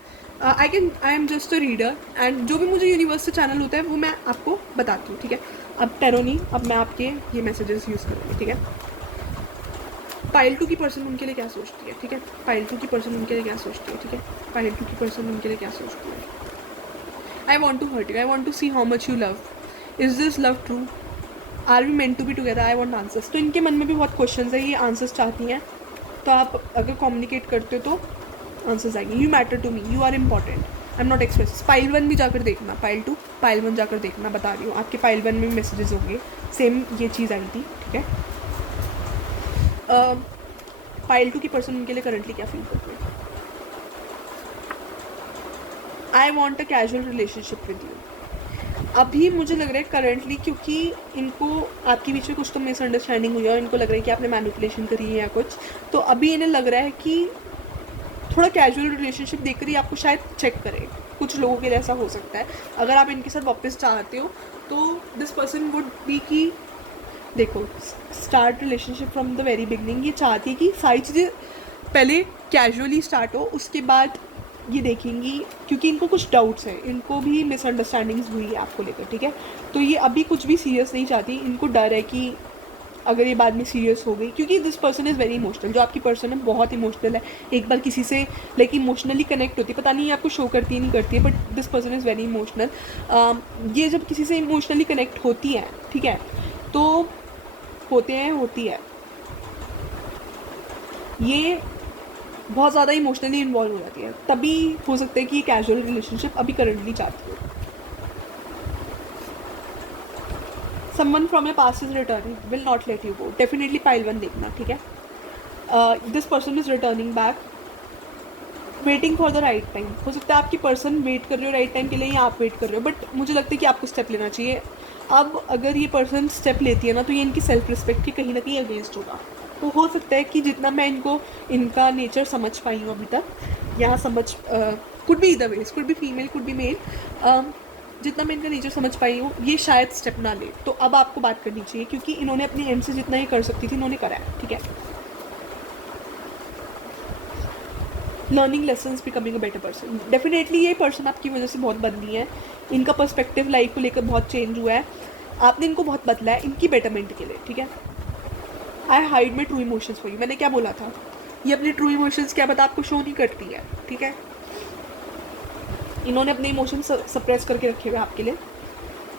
I am just a reader, and जो भी मुझे यूनिवर्स से चैनल होता है वो मैं आपको बताती हूँ, ठीक है। अब टैरो नहीं, अब मैं आपके ये मैसेजेस यूज़ करूँगी, ठीक है। पाइल 2 की पर्सन उनके लिए क्या सोचती है, ठीक है। पाइल 2 की पर्सन उनके लिए क्या सोचती है, ठीक है। पाइल 2 की पर्सन उनके लिए क्या सोचती है। I want to hurt you, I want to see how much you love, is this love true, are we meant to be together, I want answers. तो इनके मन में भी बहुत क्वेश्चन है, ये आंसर्स चाहती हैं, तो आप अगर कम्युनिकेट करते हो तो आंसर्स आएंगे। You matter to me, you are important, I am not express. Pile 1 भी जाकर देखना, पाइल 2 पाइल 1 जाकर देखना, बता रही हूँ आपके पाइल 1 में मैसेजेस होंगे, सेम ये चीज़ आई थी, ठीक है। पाइल 2 की पर्सन उनके लिए करंटली क्या फील करते हैं। I want a casual relationship with you. अभी मुझे लग रहा है करंटली, क्योंकि इनको आपके बीच में कुछ तो मिसअंडरस्टैंडिंग हुई है और इनको लग रहा है कि आपने मैनिपुलेशन करी है या कुछ, तो अभी इन्हें लग रहा है कि थोड़ा कैजुअल रिलेशनशिप देखकर ही आपको शायद चेक करे। कुछ लोगों के लिए ऐसा हो सकता है। अगर आप इनके साथ वापस चाहते हो तो दिस पर्सन वुड बी कि देखो, start relationship from the very beginning. ये चाहती है कि सारी चीज़ें पहले कैजुअली स्टार्ट हो, उसके बाद ये देखेंगी, क्योंकि इनको कुछ डाउट्स हैं, इनको भी मिसअंडरस्टैंडिंग्स हुई है आपको लेकर, ठीक है। तो ये अभी कुछ भी सीरियस नहीं चाहती, इनको डर है कि अगर ये बाद में सीरियस हो गई, क्योंकि this person is very emotional. जो आपकी पर्सन है बहुत इमोशनल है। एक बार किसी से लाइक इमोशनली कनेक्ट होती है, पता नहीं आपको शो करती है नहीं करती है, but this person is very emotional. ये जब किसी से इमोशनली कनेक्ट होती है, ठीक है, तो होती है ये बहुत ज़्यादा इमोशनली इन्वॉल्व हो जाती है, तभी हो सकता है कि ये कैजुअल रिलेशनशिप अभी करंटली चाहती है। Someone from your past is returning, will not let you go. Definitely pile 1 देखना, ठीक है। This person is returning back, waiting for the right time. हो सकता है आपकी पर्सन वेट कर रहे हो राइट टाइम के लिए, या आप वेट कर रहे हो, बट मुझे लगता है कि आपको स्टेप लेना चाहिए। अब अगर ये पर्सन स्टेप लेती है ना, तो ये इनकी सेल्फ रिस्पेक्ट के कहीं ना कहीं अगेंस्ट होगा। तो हो सकता है कि जितना मैं इनका नेचर समझ पाई हूँ अभी तक, यहाँ समझ could be either ways, could be female could be male, जितना मैं इनका नेचर समझ पाई हूँ, ये शायद स्टेप ना ले। तो अब आपको बात करनी चाहिए, क्योंकि इन्होंने अपनी एंड से जितना ये कर सकती थी इन्होंने करा है, ठीक है। Learning lessons, becoming a better person. Definitely ये पर्सन आपकी वजह से बहुत बदली है, इनका पर्सपेक्टिव लाइफ को लेकर बहुत चेंज हुआ है, आपने इनको बहुत बदला है इनकी बेटरमेंट के लिए, ठीक है। आई hide my true emotions for you, मैंने क्या बोला था, ये अपने ट्रू इमोशंस क्या पता आपको शो नहीं करती है, ठीक है। इन्होंने अपने इमोशंस सप्रेस करके रखे हुए आपके लिए।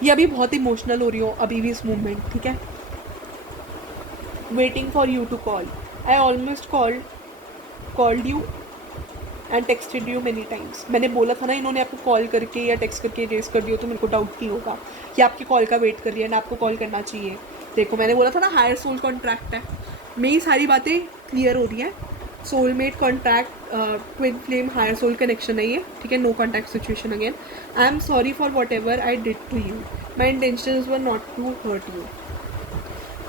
ये अभी बहुत इमोशनल हो रही हो अभी भी इस मूवमेंट, ठीक है। Waiting for you to call, I almost called you and texted you many times. मैंने बोला था ना, इन्होंने आपको कॉल करके या टेक्स्ट करके रेस कर दिया तो मेरे को डाउट नहीं होगा कि आपकी कॉल का वेट कर रही है एंड आपको कॉल करना चाहिए। देखो मैंने बोला था ना, हायर सोल कॉन्ट्रैक्ट है, मेरी सारी बातें क्लियर हो रही हैं। Soulmate contract, twin flame, higher soul connection है ये, ठीक है। No contact situation again. I am sorry for whatever I did to you, my intentions were not to hurt you.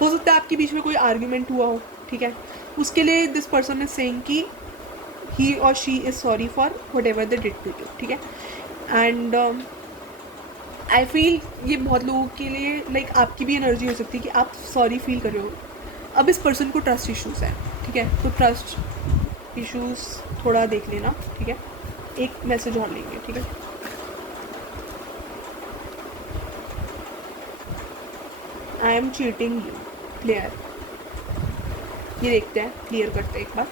हो सकता है आपके बीच में कोई आर्ग्यूमेंट हुआ हो, ठीक है, उसके लिए दिस पर्सन इज सेइंग कि ही और she is sorry for whatever they did to you, ठीक है। एंड आई फील ये बहुत लोगों के लिए लाइक आपकी भी एनर्जी हो सकती है कि आप सॉरी फील कर रहे हो। अब इस पर्सन को ट्रस्ट इश्यूज़ है, ठीक है, तो ट्रस्ट इश्यूज़ थोड़ा देख लेना, ठीक है। एक मैसेज और लेंगे, ठीक है। I am cheating you, clear, ये देखते हैं, क्लियर करते हैं एक बार।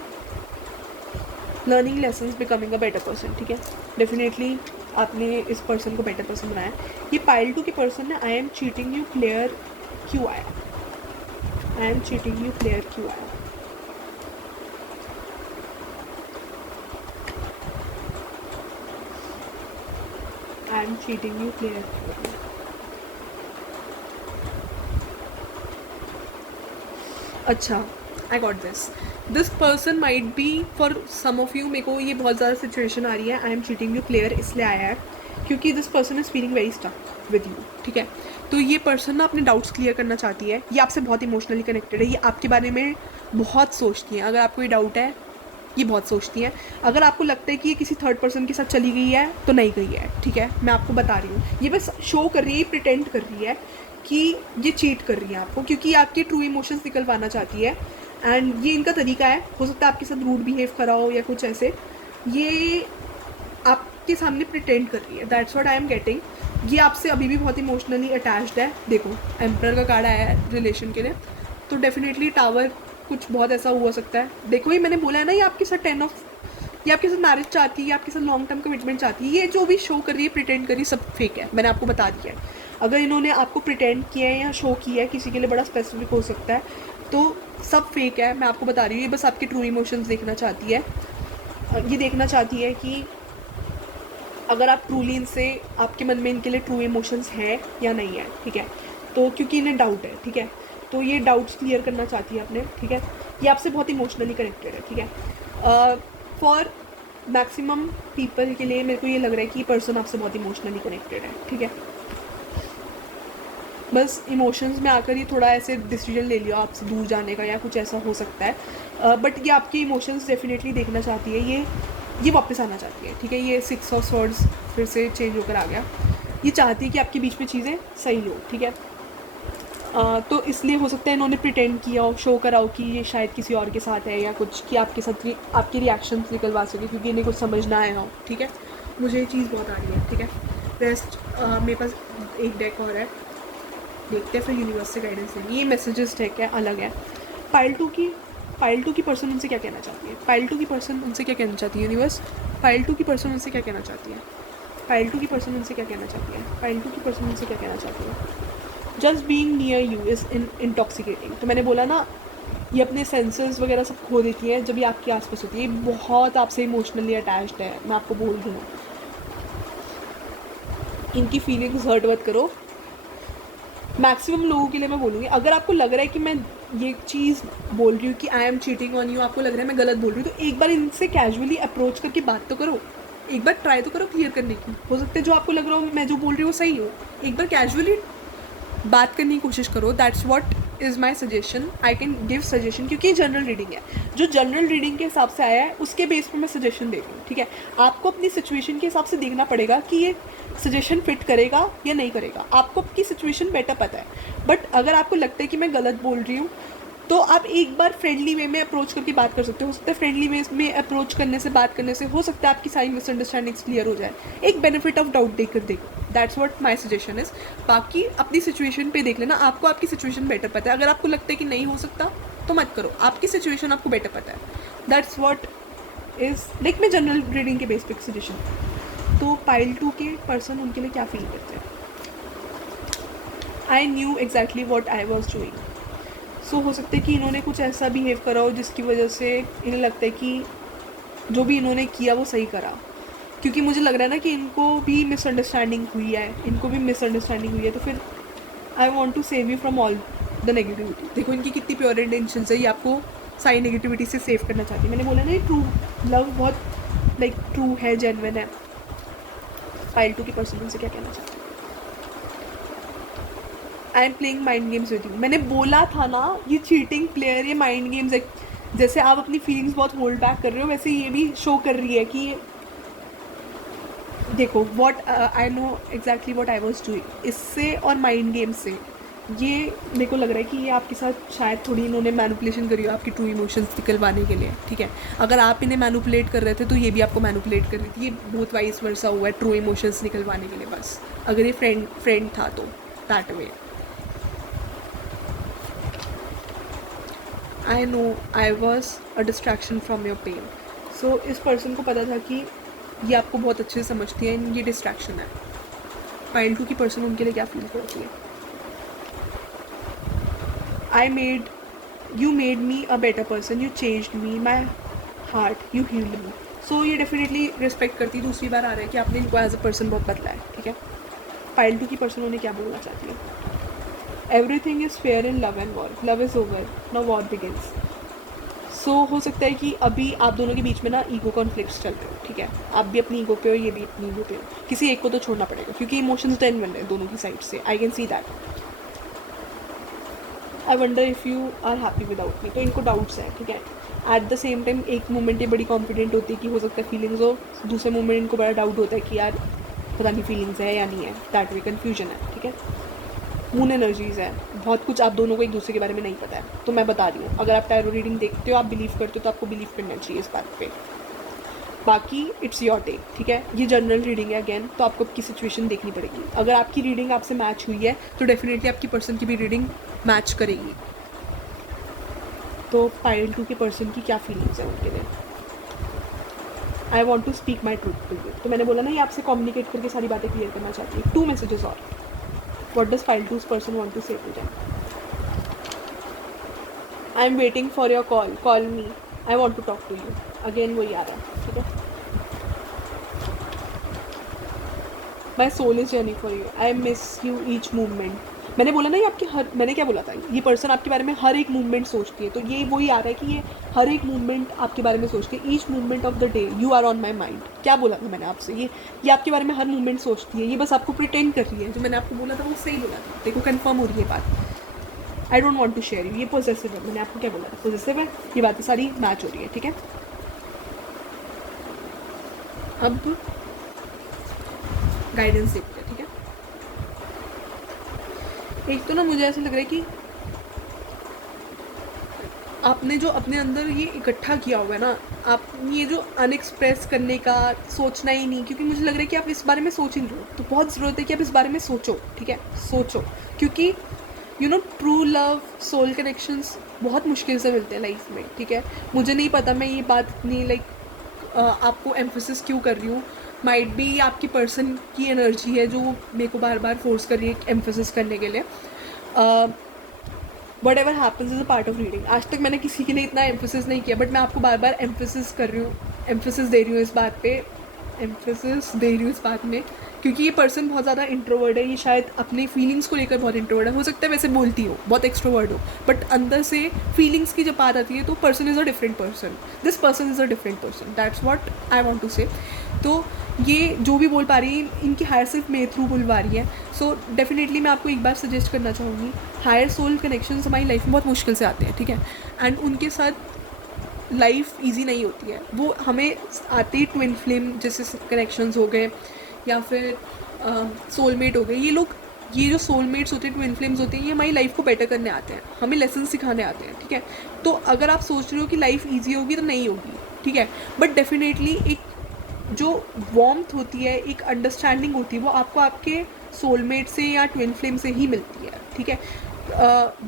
Learning lessons, becoming a better person, ठीक है। डेफिनेटली आपने इस पर्सन को बेटर पर्सन बनाया। ये पाइल 2 के पर्सन ने I am cheating you clear क्यों आया, I am cheating you clear क्यों आया। I am cheating you clear क्यों आया। अच्छा, I got this person might be for some of you, मेरे को ये बहुत ज़्यादा सिचुएशन आ रही है I am cheating you clear इसलिए आया है क्योंकि this person is feeling very stuck with you, ठीक है। तो ये पर्सन ना अपने डाउट्स क्लियर करना चाहती है, ये आपसे बहुत इमोशनली कनेक्टेड है, ये आपके बारे में बहुत सोचती है। अगर आपको ये डाउट है, ये बहुत सोचती हैं। अगर आपको लगता है कि ये किसी थर्ड पर्सन के साथ चली गई है तो नहीं गई है, ठीक है, मैं आपको बता रही हूँ। ये बस शो कर रही है, प्रिटेंड कर रही है कि ये चीट कर रही है आपको, क्योंकि आपके ट्रू इमोशंस निकलवाना चाहती है। एंड ये इनका तरीका है, हो सकता है आपके साथ रूड बिहेव करा हो या कुछ ऐसे, ये आपके सामने प्रिटेंड कर रही है, that's what I am getting. ये आपसे अभी भी बहुत इमोशनली अटैच्ड है। देखो एम्परर का कार्ड आया है रिलेशन के लिए, तो डेफिनेटली टावर कुछ बहुत ऐसा हुआ सकता है। देखो ये मैंने बोला है ना, ये आपके साथ 10 ऑफ, ये आपके साथ मैरिज चाहती है, आपके साथ लॉन्ग टर्म कमिटमेंट चाहती है। ये जो भी शो कर रही है, प्रिटेंड कर रही है, सब फेक है, मैंने आपको बता दिया है। अगर इन्होंने आपको प्रिटेंड किया है या शो किया है, किसी के लिए बड़ा स्पेसिफिक हो सकता है, तो सब फेक है, मैं आपको बता रही हूँ। ये बस आपके ट्रू इमोशंस देखना चाहती है, ये देखना चाहती है कि अगर आप ट्रूली इनसे, आपके मन में इनके लिए ट्रू इमोशंस है या नहीं है, ठीक है। तो क्योंकि इन्हें डाउट है, ठीक है, तो ये डाउट्स क्लियर करना चाहती है अपने, ठीक है। ये आपसे बहुत इमोशनली कनेक्टेड है, ठीक है। फॉर मैक्सिमम पीपल के लिए मेरे को ये लग रहा है कि पर्सन आपसे बहुत इमोशनली कनेक्टेड है, ठीक है। बस इमोशंस में आकर ही थोड़ा ऐसे डिसीजन ले लिया आपसे दूर जाने का या कुछ ऐसा हो सकता है, बट ये आपके इमोशंस डेफिनेटली देखना चाहती है, ये वापस आना चाहती है, ठीक है। ये 6 ऑफ स्वॉर्ड्स फिर से चेंज होकर आ गया। ये चाहती है कि आपके बीच में चीज़ें सही हो, ठीक है। तो इसलिए हो सकता है इन्होंने प्रिटेंड किया हो, शो करा हो कि ये शायद किसी और के साथ है या कुछ, कि आपके साथ आपके रिएक्शंस निकलवा सके, क्योंकि इन्हें कुछ समझ ना आया हो, ठीक है। मुझे ये चीज़ बहुत आ रही है, ठीक है। रेस्ट मेरे पास एक डेक और है, देखते हैं फिर यूनिवर्स से गाइडेंस लेंगे। ये मैसेजेस डेक है, अलग है। पाइल टू की पर्सन उनसे क्या कहना चाहती है, पाइल टू की पर्सन उनसे क्या कहना चाहती है यूनिवर्स, पाइल टू की पर्सन उनसे क्या कहना चाहती है, पाइल टू की पर्सन उनसे क्या कहना चाहती है, पाइल टू की पर्सन उनसे क्या कहना चाहती है। Just being near you is intoxicating. तो मैंने बोला ना, ये अपने सेंसेस वगैरह सब खो देती है जब ये आपके आसपास होती है। ये बहुत आपसे इमोशनली अटैच्ड है, मैं आपको बोल रही हूँ। इनकी फीलिंग्स हर्ट मत करो। मैक्सिमम लोगों के लिए मैं बोलूँगी, अगर आपको लग रहा है कि मैं ये चीज़ बोल रही हूँ कि आई एम चीटिंग ऑन यू, आपको लग रहा है मैं गलत बोल रही हूँ, तो एक बार इनसे कैजुअली अप्रोच करके बात तो करो, एक बार ट्राई तो करो क्लियर करने की। हो सकता है जो आपको लग रहा हो मैं जो बोल रही हूँ सही हो, एक बार कैजुअली बात करने की कोशिश करो। That's what is my suggestion. I can give suggestion, क्योंकि जनरल रीडिंग है, जो जनरल रीडिंग के हिसाब से आया है उसके बेस पर मैं सजेशन दे रही हूँ, ठीक है। आपको अपनी सिचुएशन के हिसाब से देखना पड़ेगा कि ये सजेशन फिट करेगा या नहीं करेगा। आपको आपकी सिचुएशन बेटर पता है, बट अगर आपको लगता है कि मैं गलत बोल रही हूँ तो आप एक बार फ्रेंडली वे में अप्रोच करके बात कर सकते हो सकता है फ्रेंडली वे में अप्रोच करने से, बात करने से हो सकता है आपकी सारी मिसअंडरस्टैंडिंग्स क्लियर हो जाए। एक बेनिफिट ऑफ डाउट देकर देखो, that's what my suggestion is. बाकी अपनी सिचुएशन पे देख लेना, आपको आपकी सिचुएशन बेटर पता है। अगर आपको लगता है कि नहीं हो सकता तो मत करो, आपकी सिचुएशन आपको बेटर पता है। दैट्स व्हाट इज़ लाइक मैं जनरल रीडिंग के बेस पे सजेशन। तो पाइल 2 के पर्सन उनके लिए क्या फील करते हैं। I knew exactly what I was doing. So हो सकता है कि इन्होंने कुछ ऐसा बिहेव करा हो जिसकी वजह से इन्हें लगता है कि जो भी इन्होंने किया वो सही करा, क्योंकि मुझे लग रहा है ना कि इनको भी मिसअंडरस्टैंडिंग हुई है, तो फिर I want to save you from all the negativity. देखो इनकी कितनी प्योर इंटेंशन है, ये आपको सारी नेगेटिविटी से सेव करना चाहती है। मैंने बोला ना ये ट्रू लव बहुत लाइक ट्रू है, जेन्युइन है। पाइल 2 की पर्सन उनसे क्या कहना चाहती है। I am playing mind games with you. मैंने बोला था ना, ये चीटिंग प्लेयर, ये माइंड गेम्स है। जैसे आप अपनी फीलिंग्स बहुत होल्ड बैक कर रहे हो, वैसे ये भी शो कर रही है कि देखो what I know exactly what I was doing. इससे और माइंड गेम से ये मेरे को लग रहा है कि ये आपके साथ शायद थोड़ी इन्होंने मैनिपुलेशन करी हो आपकी ट्रू इमोशंस निकलवाने के लिए, ठीक है। अगर आप इन्हें मैनिपुलेट कर रहे थे तो ये भी आपको मैनिपुलेट कर रही थी। ये बहुत वाइस वर्सा हुआ है ट्रू इमोशंस निकलवाने के लिए, बस अगर ये फ्रेंड था तो that way. I know I was a distraction from your pain. So इस पर्सन को पता था कि ये आपको बहुत अच्छे से समझती है, ये डिस्ट्रैक्शन है। पाइल 2 की पर्सन उनके लिए क्या फील करती है। You made me a better person, you changed me, my heart, you healed me. So ये डेफिनेटली रिस्पेक्ट करती है। दूसरी बार आ रहा है कि आपने इनको एज अ पर्सन बहुत बदला है, ठीक है। पाइल 2 की पर्सन उन्हें क्या बोलना चाहती है। Everything is fair in love and war, love is over, now war begins. So हो सकता है कि अभी आप दोनों के बीच में ना ईगो कॉन्फ्लिक्ट्स चल रहे हो, ठीक है। आप भी अपनी ईगो पे हो, ये भी अपनी ईगो पे हो। किसी एक को तो छोड़ना पड़ेगा क्योंकि इमोशंस जेन्युइन है दोनों की साइड से। I can see that. I wonder if you are happy without me. तो इनको डाउट्स है, ठीक है। एट द सेम टाइम एक मोमेंट ये बड़ी कॉन्फिडेंट होती है कि हो सकता है फीलिंग्स हो, दूसरे मोमेंट इनको बड़ा डाउट होता है कि यार पता नहीं फीलिंग्स है या नहीं है। दैट वे कन्फ्यूजन है, ठीक है। मून एनर्जीज़ है, बहुत कुछ आप दोनों को एक दूसरे के बारे में नहीं पता है। तो मैं बता रही हूँ, अगर आप टैरो रीडिंग देखते हो, आप बिलीव करते हो, तो आपको बिलीव करना चाहिए इस बात पे। बाकी इट्स योर टेक, ठीक है। ये जनरल रीडिंग है अगेन, तो आपको आपकी सिचुएशन देखनी पड़ेगी। अगर आपकी रीडिंग आपसे मैच हुई है तो डेफिनेटली आपकी पर्सन की भी रीडिंग मैच करेगी। तो पाइल 2 के पर्सन की क्या फीलिंग्स है उनके लिए। I want to speak my truth to you. तो मैंने बोला ना, ये आपसे कम्युनिकेट करके सारी बातें क्लियर करना चाहती है। 2 मैसेजेस और। What does Pile 2's person want to say to them? I am waiting for your call. Call me. I want to talk to you. Again वही आ रहा है, ठीक है। My soul is journey for you, I miss you each movement. मैंने बोला ना, ये आपकी मैंने क्या बोला था, ये पर्सन आपके बारे में हर एक मूवमेंट सोचती है, तो ये वही आ रहा है कि ये हर एक मूवमेंट आपके बारे में सोचती है। Each movement of the day you are on my mind. क्या बोला था मैंने आपसे, ये आपके बारे में हर मूवमेंट सोचती है, ये बस आपको प्रिटेंड कर रही है। जो मैंने आपको बोला था वो सही बोला था, देखो कन्फर्म हो रही है बात। I don't want to share you, ये पॉजिटिव है। मैंने आपको क्या बोला था, पॉजिटिव है, ये बातें सारी मैच हो रही है, ठीक है। अब गाइडेंस देखते हैं, ठीक है। एक तो ना मुझे ऐसा लग रहा है कि आपने जो अपने अंदर ये इकट्ठा किया हुआ है ना, आप ये जो अनएक्सप्रेस करने का सोचना ही नहीं, क्योंकि मुझे लग रहा है कि आप इस बारे में सोच ही लो, तो बहुत ज़रूरत है कि आप इस बारे में सोचो, ठीक है, सोचो। क्योंकि you know true love, soul connections बहुत मुश्किल से मिलते हैं लाइफ में, ठीक है। मुझे नहीं पता मैं ये बात इतनी आपको एम्फोसिस क्यों कर रही हूँ। माइट बी आपकी पर्सन की एनर्जी है जो मेरे को बार बार फोर्स कर रही है एम्फोसिस करने के लिए। What ever happens is a part of reading. आज तक मैंने किसी के लिए इतना एम्फोसिस नहीं किया, बट मैं आपको बार बार एम्फोसिस कर रही हूँ, एम्फोसिस दे रही हूँ इस बात पे, एम्फोसिस दे रही हूँ इस बात में, क्योंकि ये पर्सन बहुत ज़्यादा इंट्रोवर्ड है। ये शायद अपनी फीलिंग्स को लेकर बहुत इंट्रोवर्ड है। हो सकता है वैसे बोलती हो, बहुत एक्सट्रोवर्ड हो, बट अंदर से फीलिंग्स की जब बात आती है तो person is a different person, this person is a different person, that's what I want to say. तो ये जो भी बोल पा रही है, इनकी हायर सिर्फ मेरे थ्रू बोल पा रही है। सो डेफिनेटली मैं आपको एक बार सजेस्ट करना चाहूँगी, हायर सोल कनेक्शंस हमारी लाइफ में बहुत मुश्किल से आते हैं, ठीक है। एंड उनके साथ लाइफ इजी नहीं होती है। वो हमें आती ट्विन फ्लेम जैसे कनेक्शंस हो गए, या फिर सोलमेट हो गए। ये जो सोलमेट्स होते हैं, ट्विन फ्लेम्स होते हैं, ये हमारी लाइफ को बेटर करने आते हैं, हमें लेसन सिखाने आते हैं, ठीक है। तो अगर आप सोच रहे हो कि लाइफ ईजी होगी तो नहीं होगी, ठीक है, बट डेफिनेटली एक जो वार्मथ होती है, एक अंडरस्टैंडिंग होती है, वो आपको आपके सोलमेट से या ट्विन फ्लेम से ही मिलती है, ठीक है।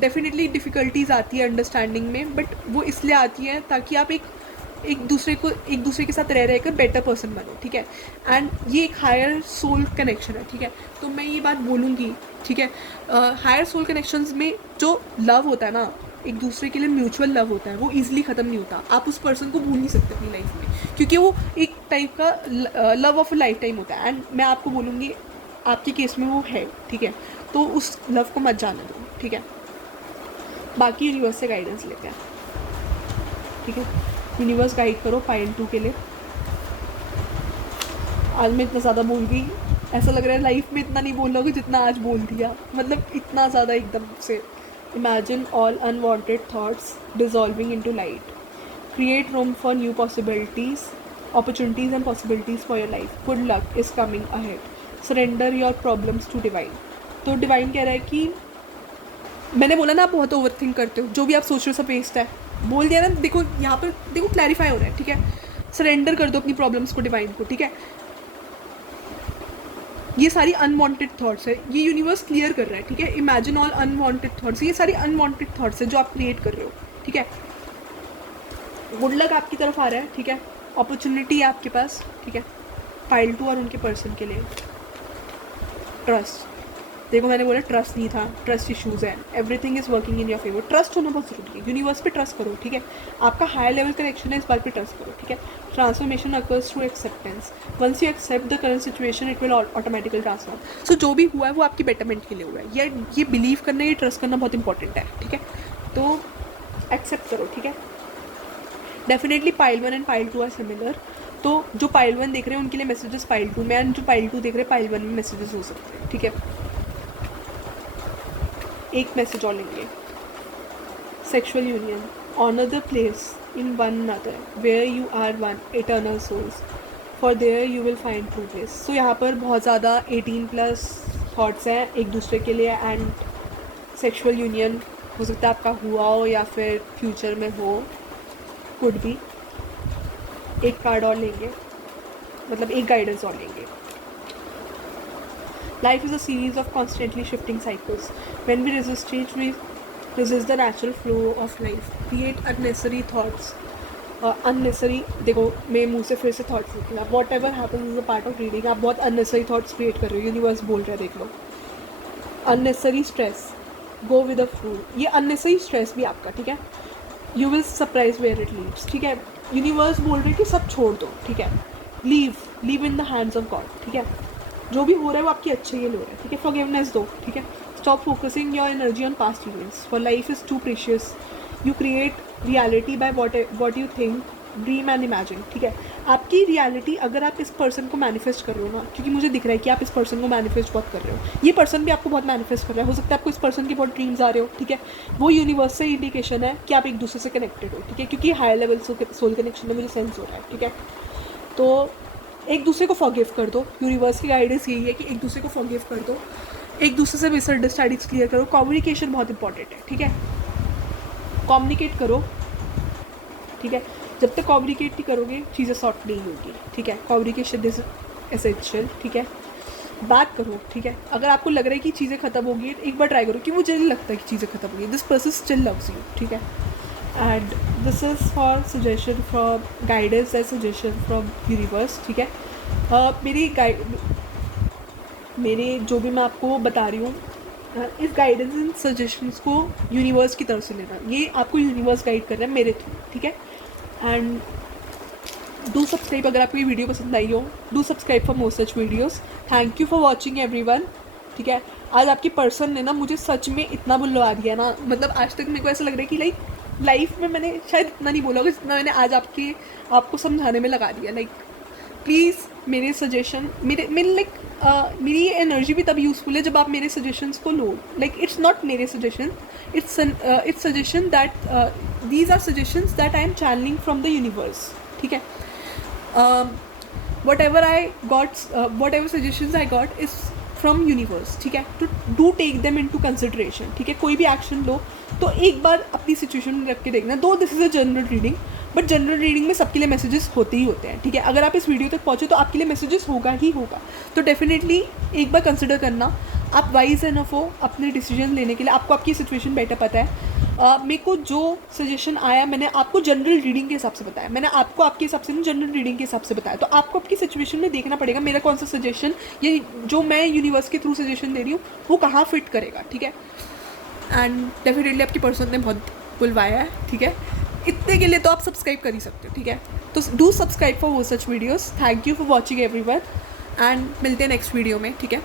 डेफिनेटली डिफ़िकल्टीज़ आती है अंडरस्टैंडिंग में, बट वो इसलिए आती है ताकि आप एक दूसरे के साथ रह कर बेटर पर्सन बनो, ठीक है। एंड ये एक हायर सोल कनेक्शन है, ठीक है। तो मैं ये बात बोलूँगी, ठीक है, हायर सोल कनेक्शंस में जो लव होता है ना, एक दूसरे के लिए म्यूचुअल लव होता है, वो ईजिली ख़त्म नहीं होता। आप उस पर्सन को भूल नहीं सकते अपनी लाइफ में, क्योंकि वो एक टाइप का love of a life time होता है। एंड मैं आपको बोलूँगी आपके केस में वो है, ठीक है। तो उस लव को मत जाने दो, ठीक है। बाकी यूनिवर्स से गाइडेंस लेते हैं, ठीक है। यूनिवर्स गाइड करो पाइल 2 के लिए। आज मैं इतना ज़्यादा बोल गई, ऐसा लग रहा है लाइफ में इतना नहीं बोल रहा जितना आज बोल दिया, मतलब इतना ज़्यादा एकदम से। Imagine all unwanted thoughts dissolving into light, create room for new possibilities, opportunities and possibilities for your life, good luck is coming ahead, surrender your problems to divine। तो डिवाइन कह रहा है कि मैंने बोला ना आप बहुत ओवर थिंक करते हो, जो भी आप सोच रहे हो सब वेस्ट है, बोल दिया ना। देखो यहाँ पर देखो क्लैरिफाई हो रहा है, ठीक है। सरेंडर कर दो अपनी प्रॉब्लम्स को डिवाइन को, ठीक है। ये सारी अनवांटेड थॉट्स है, ये यूनिवर्स क्लियर कर रहा है, ठीक है। इमेजिन ऑल अनवांटेड थॉट्स, ये सारी अनवांटेड थॉट्स है जो आप क्रिएट कर रहे हो, ठीक है। गुड लक आपकी तरफ आ रहा है, ठीक है। अपॉर्चुनिटी है आपके पास, ठीक है। पाइल 2 और उनके पर्सन के लिए ट्रस्ट। देखो मैंने बोला ट्रस्ट नहीं था, ट्रस्ट इश्यूज़ है। Everything is working in your favour, trust होना बहुत ज़रूरी है। यूनिवर्स पे ट्रस्ट करो, ठीक है। आपका हायर लेवल कनेक्शन है, इस बात पे ट्रस्ट करो, ठीक है। Transformation occurs through acceptance, once you accept the current situation it will automatically transform. So जो भी हुआ है वो आपकी बेटरमेंट के लिए हुआ है। ये बिलीव करना, ये ट्रस्ट करना बहुत इंपॉर्टेंट है, ठीक है। तो एक्सेप्ट करो, ठीक है। Definitely pile 1 and pile 2 are similar. तो जो पाइल 1 देख रहे हैं उनके लिए मैसेजेस पाइल 2 में, एंड जो पाइल 2 देख रहे हैं पाइल 1 में मैसेजेस हो सकते हैं, ठीक है। एक मैसेज और लेंगे, sexual union, honour the place in one another where you are one eternal souls, for there you will find true place. तो यहाँ पर बहुत ज़्यादा 18+ थॉट्स हैं एक दूसरे के लिए, एंड सेक्सुअल यूनियन हो सकता है आपका हुआ हो या फिर फ्यूचर में हो, कुड भी। एक कार्ड और लेंगे, मतलब एक गाइडेंस और लेंगे। Life is a series of constantly shifting cycles, when we resist it, we resist the natural flow of life, create unnecessary thoughts, unnecessary। देखो मेरे मुंह से फिर से थॉट्स निकला, what ever happens is a part of reading. आप बहुत unnecessary thoughts create कर रहे हो, यूनिवर्स बोल रहा है, देख लो। Unnecessary stress, go with a flow, ये अननेसरी स्ट्रेस भी आपका, ठीक है। You will surprise where it leaves, ठीक है। यूनिवर्स बोल रहे कि सब छोड़ दो, ठीक है। Leave in the hands of God, ठीक है। जो भी हो रहा है वो आपकी अच्छे के लिए हो रहा है, ठीक है। फॉरगिवनेस दो, ठीक है। Stop focusing your energy on past events, for life is too precious, you create reality by what you think, dream and imagine, ठीक है। आपकी रियलिटी अगर आप इस पर्सन को मैनिफेस्ट कर रहे हो ना, क्योंकि मुझे दिख रहा है कि आप इस पर्सन को मैनिफेस्ट बहुत कर रहे हो, ये पर्सन भी आपको बहुत मैनिफेस्ट कर रहा है, हो सकता है आपको इस पर्सन की बहुत ड्रीम्स आ रहे हो, ठीक है। वो यूनिवर्स से इंडिकेशन है कि आप एक दूसरे से कनेक्टेड हो, ठीक है, क्योंकि हायर लेवल सोल कनेक्शन में मुझे सेंस हो रहा है, ठीक है। तो एक दूसरे को फॉरगिव कर दो, यूनिवर्स की गाइडेंस यही है कि एक दूसरे को फॉरगिव कर दो, एक दूसरे से मिसअंडरस्टैंडिंग्स क्लियर करो। कम्युनिकेशन बहुत इंपॉर्टेंट है, ठीक है। कम्युनिकेट करो, ठीक है। जब तक कम्युनिकेट नहीं करोगे चीज़ें सॉर्ट नहीं होगी, ठीक है। कम्युनिकेशन इज एसेंशियल, ठीक है। बात करो, ठीक है। अगर आपको लग रहा है कि चीज़ें ख़त्म होगी, एक बार ट्राई करो कि मुझे नहीं लगता कि चीज़ें ख़त्म होगी, this person still loves you, ठीक है। And this is for suggestion from guidance and suggestion from universe, ठीक है। मेरे जो भी मैं आपको बता रही हूँ, इस गाइडेंस एंड सजेशंस को यूनिवर्स की तरफ से लेना, ये आपको यूनिवर्स गाइड कर रहा है मेरे थ्रू, ठीक है। एंड डू सब्सक्राइब अगर आपको ये वीडियो पसंद आई हो, do subscribe for more such videos. Thank you for watching everyone, ठीक है। आज आपकी पर्सन ने ना मुझे सच में इतना बुलवा दिया ना, मतलब आज तक मेरे को ऐसा लग रहा है कि लाइफ में मैंने शायद इतना नहीं बोला होगा जितना मैंने आज आपको समझाने में लगा दिया। प्लीज़ मेरे सजेशन मेरी ये एनर्जी भी तब यूज़फुल है जब आप मेरे सजेशंस को लो। इट्स नॉट मेरे suggestion, it's suggestion that these are suggestions that I am channelling from the universe, ठीक है। whatever suggestions I got is from universe, ठीक है। तो do take them into consideration, ठीक है। कोई भी एक्शन लो तो एक बार अपनी सिचुएशन रख के देखना। दो this is a general reading, but general reading में सबके लिए मैसेजेस होते ही होते हैं, ठीक है। अगर आप इस वीडियो तक पहुँचे तो आपके लिए मैसेजेस होगा ही होगा, तो डेफिनेटली एक बार कंसिडर करना। आप वाइज एनफ हो अपने डिसीजन लेने के लिए, आपको आपकी सिचुएशन बेटर पता है। मेरे को जो सजेशन आया मैंने आपको जनरल रीडिंग के हिसाब से बताया, मैंने आपको आपके हिसाब से नहीं जनरल रीडिंग के हिसाब से बताया। तो आपको आपकी सिचुएशन में देखना पड़ेगा मेरा कौन सा सजेशन, ये जो मैं यूनिवर्स के थ्रू सजेशन दे रही हूँ वो कहाँ फिट करेगा, ठीक है। एंड डेफिनेटली आपकी पर्सन ने बहुत बुलवाया है, ठीक है। इतने के लिए तो आप सब्सक्राइब कर ही सकते हो, ठीक है। तो डू सब्सक्राइब फॉर वो such videos. Thank you for watching everyone and मिलते हैं नेक्स्ट वीडियो में, ठीक है।